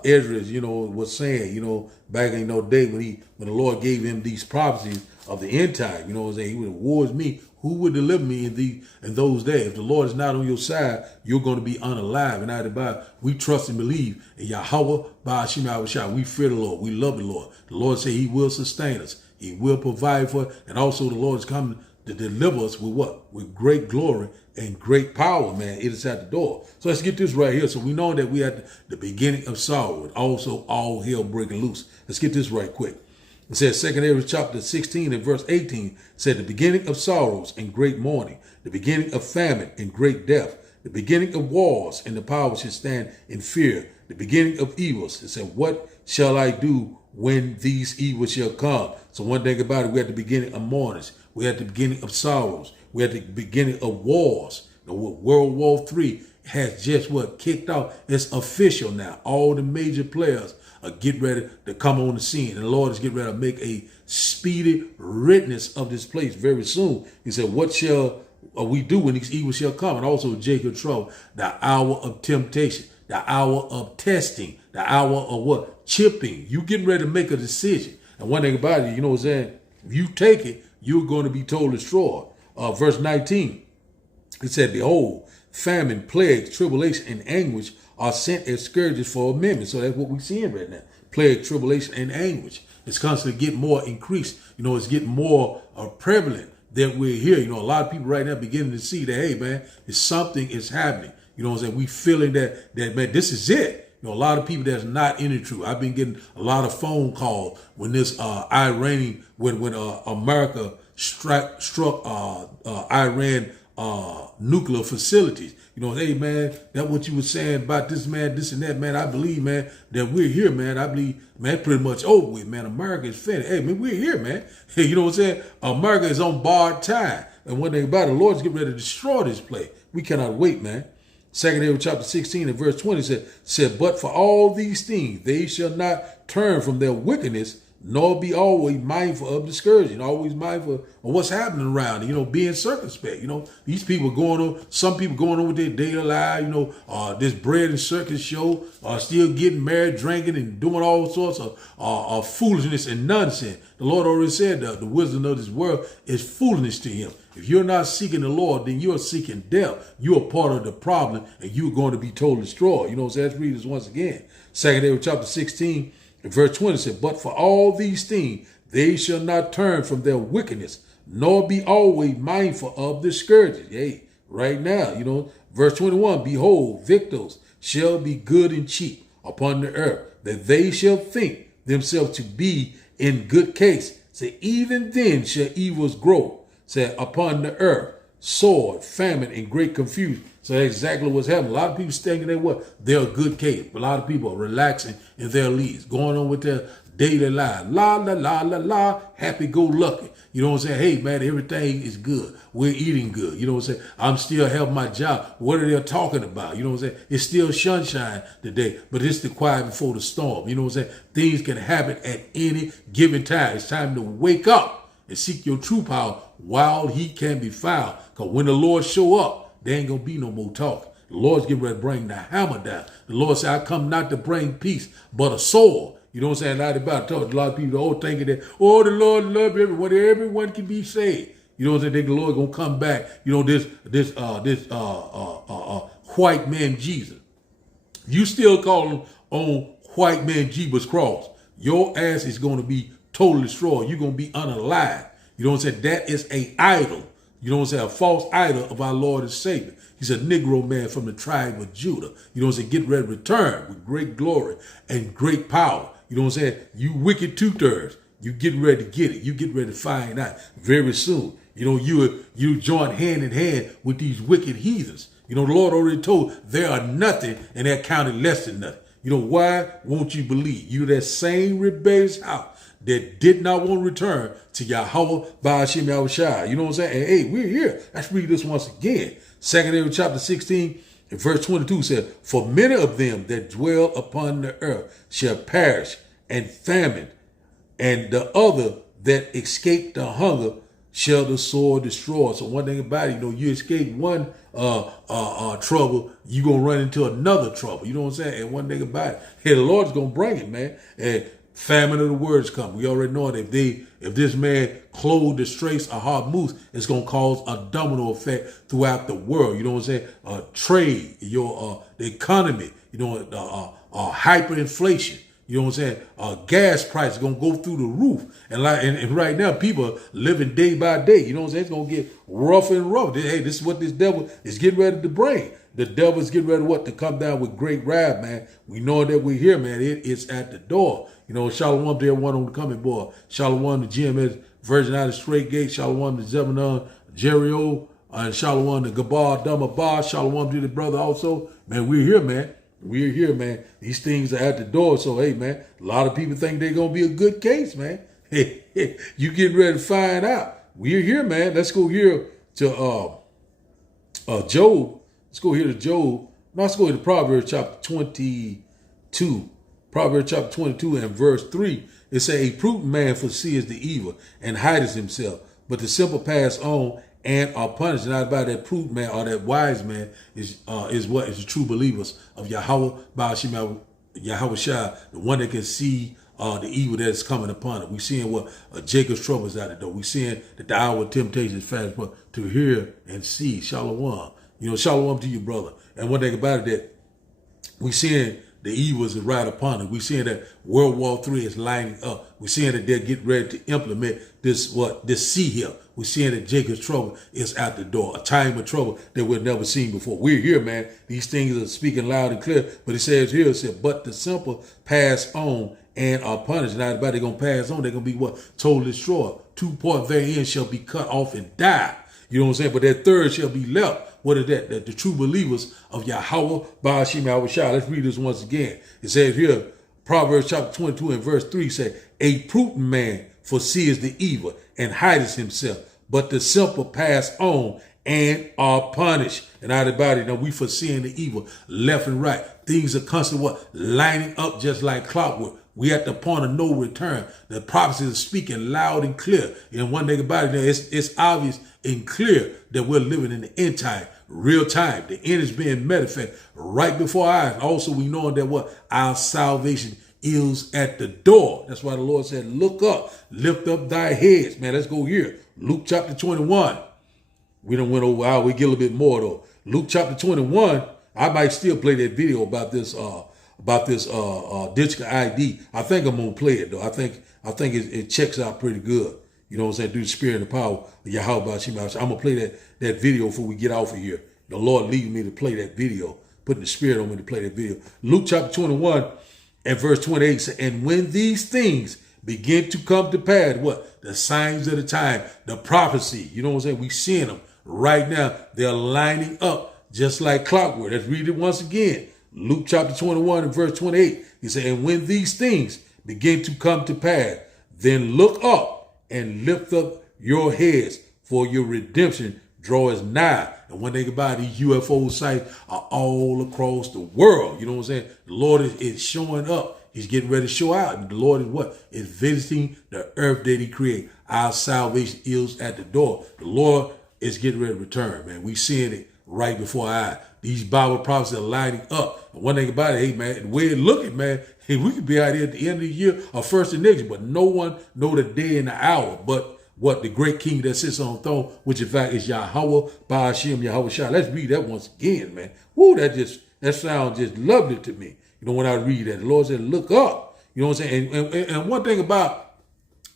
Ezra, you know, was saying, you know, back in those days when the Lord gave him these prophecies of the end time, you know what I'm saying? He would, woe is me, who would deliver me in those days? If the Lord is not on your side, you're going to be unalive. And out about, we trust and believe in Yahweh, Ba'ashim Yahushua. We fear the Lord. We love the Lord. The Lord said he will sustain us. He will provide for it. And also the Lord is coming to deliver us with what? With great glory and great power, man. It is at the door. So let's get this right here. So we know that we at the beginning of sorrow, and also all hell breaking loose. Let's get this right quick. It says 2 Ezra chapter 16 and verse 18 said, the beginning of sorrows and great mourning, the beginning of famine and great death, the beginning of wars, and the power should stand in fear, the beginning of evils. It said, what shall I do when these evils shall come? So one thing about it, we're at the beginning of mournings. We're at the beginning of sorrows. We're at the beginning of wars. World War III has just kicked off. It's official now. All the major players are getting ready to come on the scene. And the Lord is getting ready to make a speedy riddance of this place very soon. He said, what shall we do when these evils shall come? And also Jacob trouble, the hour of temptation, the hour of testing, the hour of what? Chipping. You getting ready to make a decision. And one thing about it, you know what I'm saying? If you take it, you're going to be totally destroyed. Verse 19, it said, behold, famine, plagues, tribulation, and anguish are sent as scourges for amendment. So that's what we're seeing right now. Plague, tribulation, and anguish. It's constantly getting more increased. You know, it's getting more prevalent that we're here. You know, a lot of people right now beginning to see that, hey, man, it's something is happening. You know what I'm saying? We feeling that man, this is it. You know, a lot of people that's not in the truth. I've been getting a lot of phone calls when this Iranian, when America struck Iran nuclear facilities. You know, hey, man, that what you were saying about this, man, this and that, man. I believe, man, that we're here, man. I believe, man, pretty much over with, man. America is finished. Hey, man, we're here, man. Hey, you know what I'm saying? America is on borrowed time. And one thing about it, the Lord's getting ready to destroy this place. We cannot wait, man. 2 Ezra chapter 16 and verse 20 said, but for all these things, they shall not turn from their wickedness, nor be always mindful of discouraging, always mindful of what's happening around, you know, being circumspect. You know, these people going on, some people going on with their daily life, you know, this bread and circus show, still getting married, drinking, and doing all sorts of foolishness and nonsense. The Lord already said that the wisdom of this world is foolishness to him. If you're not seeking the Lord, then you're seeking death. You're part of the problem, and you're going to be totally destroyed. You know, so let's read this once again. 2 Ezra chapter 16, verse 20 said, but for all these things, they shall not turn from their wickedness, nor be always mindful of the scourges. Hey, right now, you know, verse 21, behold, victuals shall be good and cheap upon the earth, that they shall think themselves to be in good case. Say, even then shall evils grow, say, upon the earth, sword, famine, and great confusion. So that's exactly what's happening. A lot of people thinking that they're a good case. A lot of people are relaxing in their leads, going on with their daily life. La, la, la, la, la, happy-go-lucky. You know what I'm saying? Hey, man, everything is good. We're eating good. You know what I'm saying? I'm still having my job. What are they talking about? You know what I'm saying? It's still sunshine today, but it's the quiet before the storm. You know what I'm saying? Things can happen at any given time. It's time to wake up and seek your true power while he can be found. Because when the Lord show up, there ain't going to be no more talk. The Lord's getting ready to bring the hammer down. The Lord said, I come not to bring peace, but a sword. You know what I'm saying? A lot of people all thinking that, oh, the Lord love everyone. Everyone can be saved. You know what I'm saying? The Lord going to come back. You know, this white man Jesus. You still calling on white man Jesus' cross. Your ass is going to be totally destroyed. You're going to be unalive. You know what I'm saying? That is a idol. You know what I'm saying? A false idol of our Lord and Savior. He's a Negro man from the tribe of Judah. You know what I'm saying? Get ready to return with great glory and great power. You know what I'm saying? You wicked two-thirds. You getting ready to get it. You get ready to find out very soon. You know, you join hand in hand with these wicked heathens. You know, the Lord already told they are nothing and they're counted less than nothing. You know, why won't you believe? You that same rebellious house that did not want to return to Yahweh Ba'ashim Yahushua. You know what I'm saying? And hey, we're here. Let's read this once again. 2 Ezra chapter 16 and verse 22 said, for many of them that dwell upon the earth shall perish and famine, and the other that escape the hunger shall the sword destroy. So one thing about it, you know, you escape one trouble, you're going to run into another trouble. You know what I'm saying? And one thing about it, hey, the Lord's going to bring it, man. And famine of the words come. We already know that if this man clothed the straits of hard moose, it's going to cause a domino effect throughout the world. You know what I'm saying? Trade, the economy, you know, hyperinflation. You know what I'm saying? Gas prices gonna go through the roof, and right now people are living day by day. You know what I'm saying? It's gonna get rougher and rougher. Hey, this is what this devil is getting ready to bring. The devil is getting ready to come down with great wrath, man. We know that we're here, man. It's at the door. You know, Shalom to everyone on the coming board. Shalom to GMS Virgin out of Straight Gate. Shalom to Zebulon Jerio. And Shalom to Gabar Damabar. Shalom to the brother also. Man, we're here, man. We're here, man. These things are at the door. So, hey, man, a lot of people think they're going to be a good case, man. Hey, you getting ready to find out. We're here, man. Let's go here to Job. Let's go here to Job. No, let's go to Proverbs chapter 22. Proverbs chapter 22 and verse 3. It says, a prudent man foresees the evil and hides himself, but the simple pass on and are punished. Not by that prudent man or that wise man is what is the true believers of Yahweh, Ba'ashim Yahweh Shai, the one that can see the evil that is coming upon it. We're seeing what Jacob's trouble is out the door. We're seeing that the hour of temptation is fast, but to hear and see. Shalom. You know, shalom to you, brother. And one thing about it, that we're seeing the evils is right upon it. We're seeing that World War III is lining up. We're seeing that they're getting ready to implement this sea here. We're seeing that Jacob's trouble is out the door, a time of trouble that we've never seen before. We're here, man. These things are speaking loud and clear. But it says here, it says, but the simple pass on and are punished. Not everybody going to pass on. They're going to be what? Totally destroyed. 2 parts therein shall be cut off and die. You know what I'm saying? But that third shall be left. What is that? That the true believers of Yahweh, Ba'ashim Yahweh Shai. Let's read this once again. It says here, Proverbs chapter 22 and verse 3 say, a prudent man foresees the evil and hides himself, but the simple pass on and are punished. And everybody, now we foreseeing the evil left and right. Things are constantly lining up just like clockwork. We at the point of no return. The prophecies are speaking loud and clear. And one thing about it, it's obvious and clear that we're living in the end time, real time. The end is being manifested right before our eyes. Also, we know that our salvation is at the door. That's why the Lord said, look up, lift up thy heads. Man, let's go here. Luke chapter 21. We done went over we get a little bit more though. Luke chapter 21, I might still play that video about this digital ID. I think I'm gonna play it though. I think it checks out pretty good. You know what I'm saying? Through the spirit and the power of Yahweh Ba'ashim. I'm gonna play that video before we get off of here. The Lord leading me to play that video, putting the spirit on me to play that video. Luke chapter 21 and verse 28 says, and when these things begin to come to pass, the signs of the time, the prophecy, you know what I'm saying? We seeing them right now. They're lining up just like clockwork. Let's read it once again. Luke chapter 21 and verse 28. He said, and when these things begin to come to pass, then look up and lift up your heads, for your redemption draweth nigh. And one thing about these UFO sites are all across the world. You know what I'm saying? The Lord is showing up. He's getting ready to show out. And the Lord is visiting the earth that he created. Our salvation is at the door. The Lord is getting ready to return, man. We seeing it right before our eyes. These Bible prophecies are lining up. And one thing about it, hey, man, the way it looking, man, hey, we could be out here at the end of the year or first of next year, but no one know the day and the hour. But the great king that sits on the throne, which in fact is Yahweh, Ba'ashim, Yahweh Shai. Let's read that once again, man. Woo, that sounds just lovely to me. You know, when I read that, the Lord said, look up. You know what I'm saying? And one thing about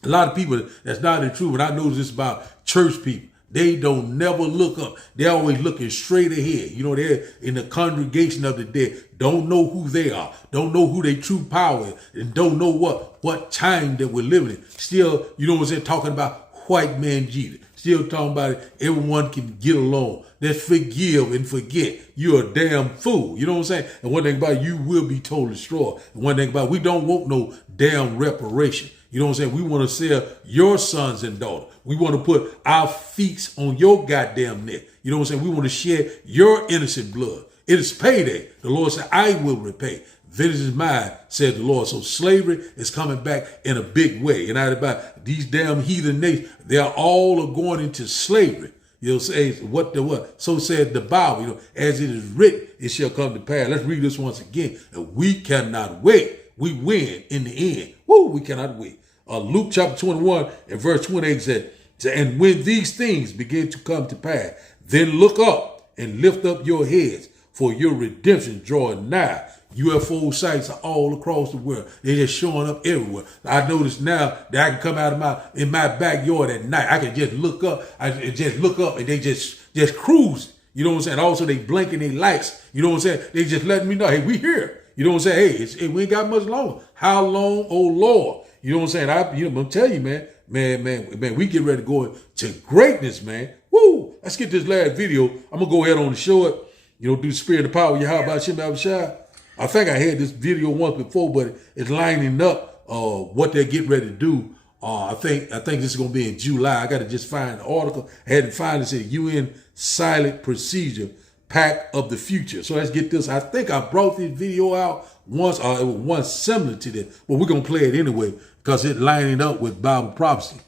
a lot of people that's not the truth, and I know this about church people, they don't never look up. They're always looking straight ahead. You know, they're in the congregation of the dead. Don't know who they are. Don't know who their true power is. And don't know what time that we're living in. Still, you know what I'm saying, talking about white man Jesus. Still talking about it, everyone can get along. Let's forgive and forget. You're a damn fool. You know what I'm saying? And one thing about it, you will be totally destroyed. And one thing about it, we don't want no damn reparation. You know what I'm saying? We want to sell your sons and daughters. We want to put our feet on your goddamn neck. You know what I'm saying? We want to shed your innocent blood. It is payday. The Lord said, I will repay. Vengeance is mine, said the Lord. So slavery is coming back in a big way. And about these damn heathen nations, they are all going into slavery. You know, say what? So said the Bible, you know, as it is written, it shall come to pass. Let's read this once again. And we cannot wait. We win in the end. Woo, we cannot wait. Luke chapter 21 and verse 28 said, and when these things begin to come to pass, then look up and lift up your heads, for your redemption drawing nigh. UFO sites are all across the world. They're just showing up everywhere. I notice now that I can come out of in my backyard at night. I can just look up. And they just cruise. You know what I'm saying? Also, they blinking their lights. You know what I'm saying? They just letting me know, hey, we here. You know what I'm saying? Hey, we ain't got much longer. How long, oh Lord? You know what I'm saying? I'm telling you, man, we get ready to go to greatness, man. Woo! Let's get this last video. I'm gonna go ahead on and show it. You know, do the spirit of power. How about Shimmy Abishai? I think I had this video once before, but it's lining up what they get ready to do. I think this is gonna be in July. I gotta just find the article. I had to find it. Said UN Silent Procedure Pact of the Future. So let's get this. I think I brought this video out once. It was one similar to this, but we're gonna play it anyway because it's lining up with Bible prophecy.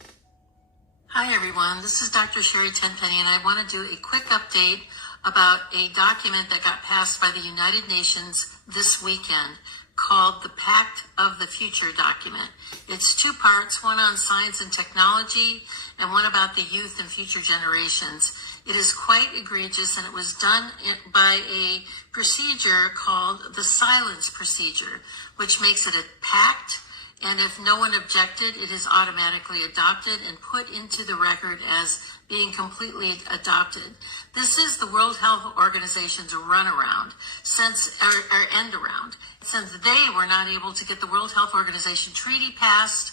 Hi everyone, this is Dr. Sherry Tenpenny, and I want to do a quick update about a document that got passed by the United Nations this weekend called the Pact of the Future document. It's two parts, one on science and technology and one about the youth and future generations. It is quite egregious, and it was done by a procedure called the silence procedure, which makes it a pact. And if no one objected, it is automatically adopted and put into the record as being completely adopted. This is the World Health Organization's runaround, or end around. Since they were not able to get the World Health Organization treaty passed,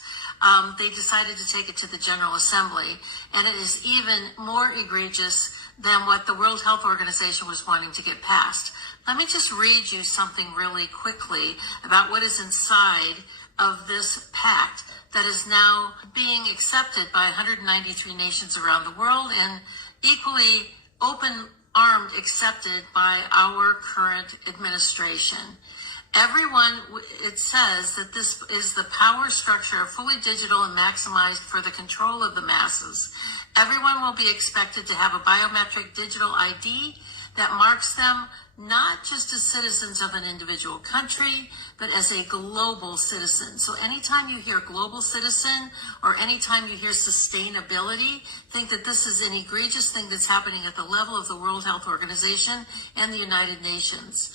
they decided to take it to the General Assembly. And it is even more egregious than what the World Health Organization was wanting to get passed. Let me just read you something really quickly about what is inside of this pact that is now being accepted by 193 nations around the world and equally open-armed accepted by our current administration. Everyone, it says that this is the power structure, fully digital and maximized for the control of the masses. Everyone will be expected to have a biometric digital ID that marks them not just as citizens of an individual country, but as a global citizen. So anytime you hear global citizen or anytime you hear sustainability, think that this is an egregious thing that's happening at the level of the World Health Organization and the United Nations.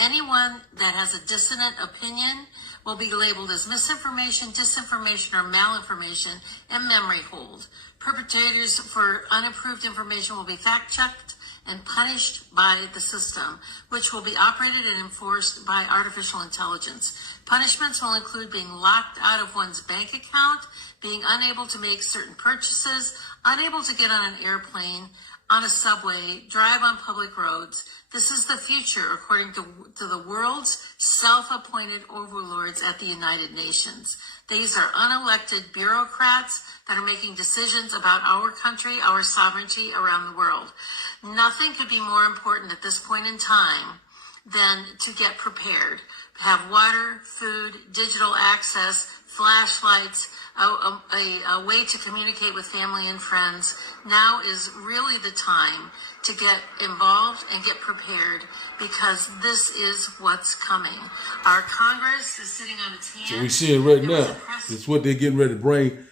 Anyone that has a dissonant opinion will be labeled as misinformation, disinformation, or malinformation and memory hold. Perpetrators for unapproved information will be fact-checked and punished by the system, which will be operated and enforced by artificial intelligence. Punishments will include being locked out of one's bank account, being unable to make certain purchases, unable to get on an airplane, on a subway, drive on public roads. This is the future, according to the world's self-appointed overlords at the United Nations. These are unelected bureaucrats that are making decisions about our country, our sovereignty around the world. Nothing could be more important at this point in time than to get prepared. Have water, food, digital access, flashlights, a way to communicate with family and friends. Now is really the time to get involved and get prepared, because this is what's coming. Our Congress is sitting on its hands. So we see it right now. It's what they're getting ready to bring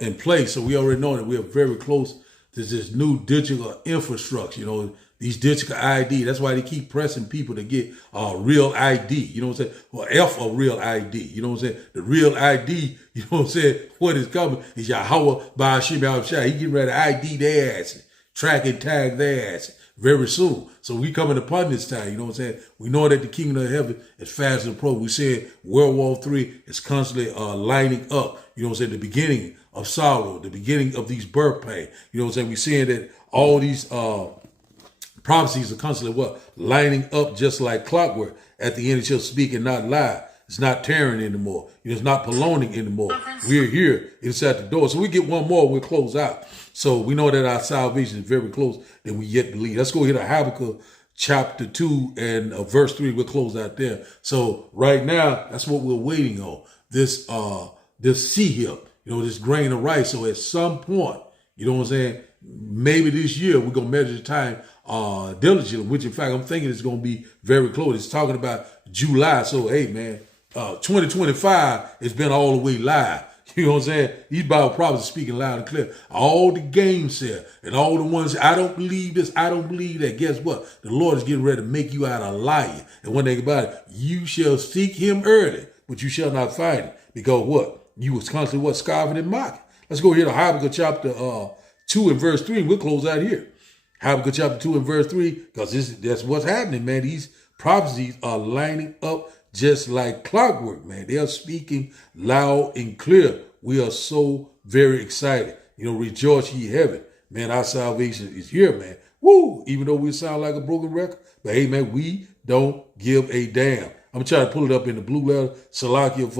in place. So we already know that we are very close to this new digital infrastructure. You know, these digital ID. That's why they keep pressing people to get real ID. You know what I'm saying? Well, F a real ID. You know what I'm saying? The real ID. You know what I'm saying? What is coming is Yahweh by Shimmy Abishai. He getting ready to ID their ass, track and tag their ass very soon. So we coming upon this time. You know what I'm saying? We know that the kingdom of heaven is fast approaching. We said World War III is constantly lining up. You know what I'm saying? The beginning of sorrow, the beginning of these birth pain. You know what I'm saying? We're seeing that all these prophecies are constantly lining up just like clockwork. At the end, it shall speak and not lie. It's not tearing anymore. It's not prolonging anymore. We're here. It's at the door. So we get one more, we'll close out. So we know that our salvation is very close and we yet believe. Let's go hit Habakkuk chapter 2 and verse 3. We'll close out there. So right now, that's what we're waiting on. This sea hip, this grain of rice. So at some point, you know what I'm saying? Maybe this year we're going to measure the time diligently, which in fact, I'm thinking it's going to be very close. It's talking about July. So, hey, man, 2025 has been all the way live. You know what I'm saying? These Bible prophets are speaking loud and clear. All the gainsayer and all the ones, I don't believe this, I don't believe that. Guess what? The Lord is getting ready to make you out a liar. And one thing about it, you shall seek him early, but you shall not find him. Because what? You was constantly scoffing and mocking. Let's go here to Habakkuk chapter 2 and verse 3. We'll close out here. Habakkuk chapter 2 and verse 3, because that's what's happening, man. These prophecies are lining up just like clockwork, man. They are speaking loud and clear. We are so very excited. Rejoice ye heaven. Man, our salvation is here, man. Woo! Even though we sound like a broken record. But hey, man, we don't give a damn. I'm going to try to pull it up in the blue letter. Salakia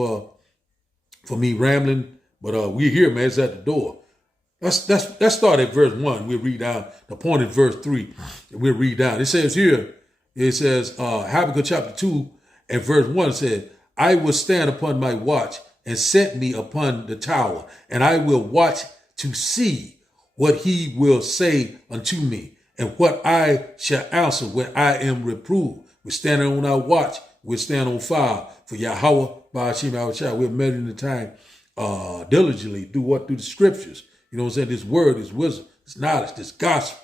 for me rambling. But we're here, man. It's at the door. Let's start at verse 1. We'll read down. The point is verse 3. We'll read down. It says here, Habakkuk chapter 2 and verse 1 says, I will stand upon my watch and set me upon the tower, and I will watch to see what he will say unto me, and what I shall answer when I am reproved. We're standing on our watch. We're standing on fire for Yahweh, Ba'ashim, Yahushua. We're measuring the time diligently through the scriptures. You know what I'm saying? This word, this wisdom, this knowledge, this gospel.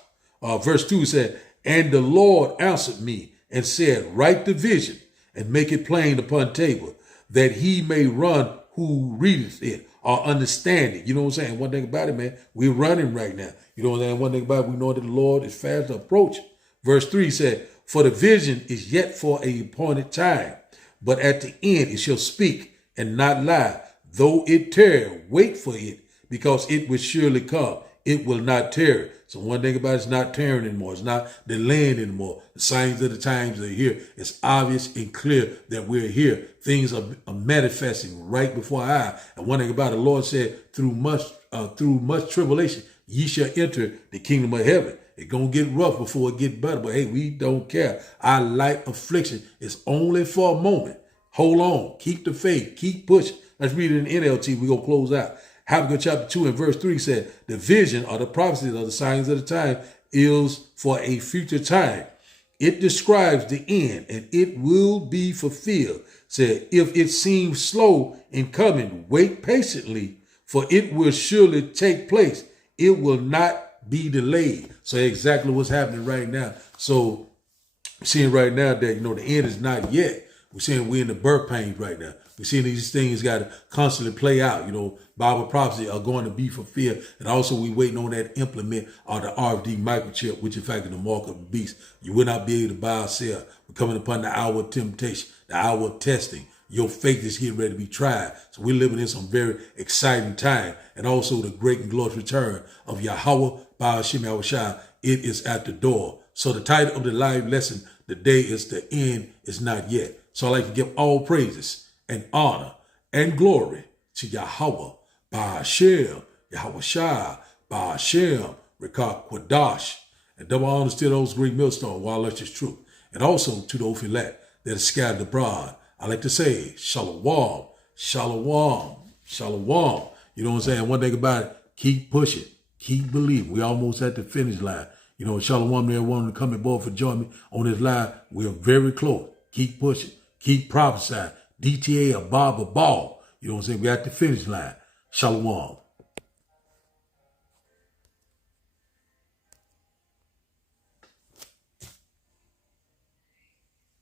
Verse 2 said, and the Lord answered me and said, write the vision and make it plain upon table, that he may run who readeth it or understand it. You know what I'm saying? One thing about it, man, we're running right now. You know what I'm saying? One thing about it, we know that the Lord is fast approaching. Verse 3 said, for the vision is yet for a appointed time, but at the end it shall speak and not lie. Though it tarry, wait for it, because it will surely come. It will not tarry. So one thing about it's not tearing anymore. It's not delaying anymore. The signs of the times are here. It's obvious and clear that we're here. Things are manifesting right before our eye. And one thing about it, the Lord said, through much tribulation, ye shall enter the kingdom of heaven. It's going to get rough before it get better. But hey, we don't care. Our light affliction is only for a moment. Hold on. Keep the faith. Keep pushing. Let's read it in NLT. We're going to close out. Habakkuk chapter 2 and verse 3 said, the vision or the prophecies or the signs of the time is for a future time. It describes the end and it will be fulfilled. Said, if it seems slow in coming, wait patiently, for it will surely take place. It will not be delayed. So exactly what's happening right now. So we're seeing right now that, the end is not yet. We're seeing we're in the birth pains right now. We're seeing these things got to constantly play out. Bible prophecy are going to be fulfilled. And also we waiting on that implement or the RFD microchip, which in fact is the mark of the beast. You will not be able to buy or sell. We're coming upon the hour of temptation, the hour of testing. Your faith is getting ready to be tried. So we're living in some very exciting time. And also the great and glorious return of Yahweh, Ba'ashim Yahushua. It is at the door. So the title of the live lesson today is The End Is Not Yet. So I'd like to give all praises and honor and glory to Yahweh, Ba'ashem, Yahushua, Ba'ashem, Rekah Quadash, and double honors to those great millstones, while that's is true. And also to the Ophilat that is scattered abroad. I like to say, Shalom, Shalom, Shalom. You know what I'm saying? One thing about it, keep pushing, keep believing. We almost at the finish line. Shalom to everyone to come aboard for join me on this live. We're very close. Keep pushing, keep prophesying. DTA or Bob or Ball. You know what I'm saying? We're at the finish line. Shalom.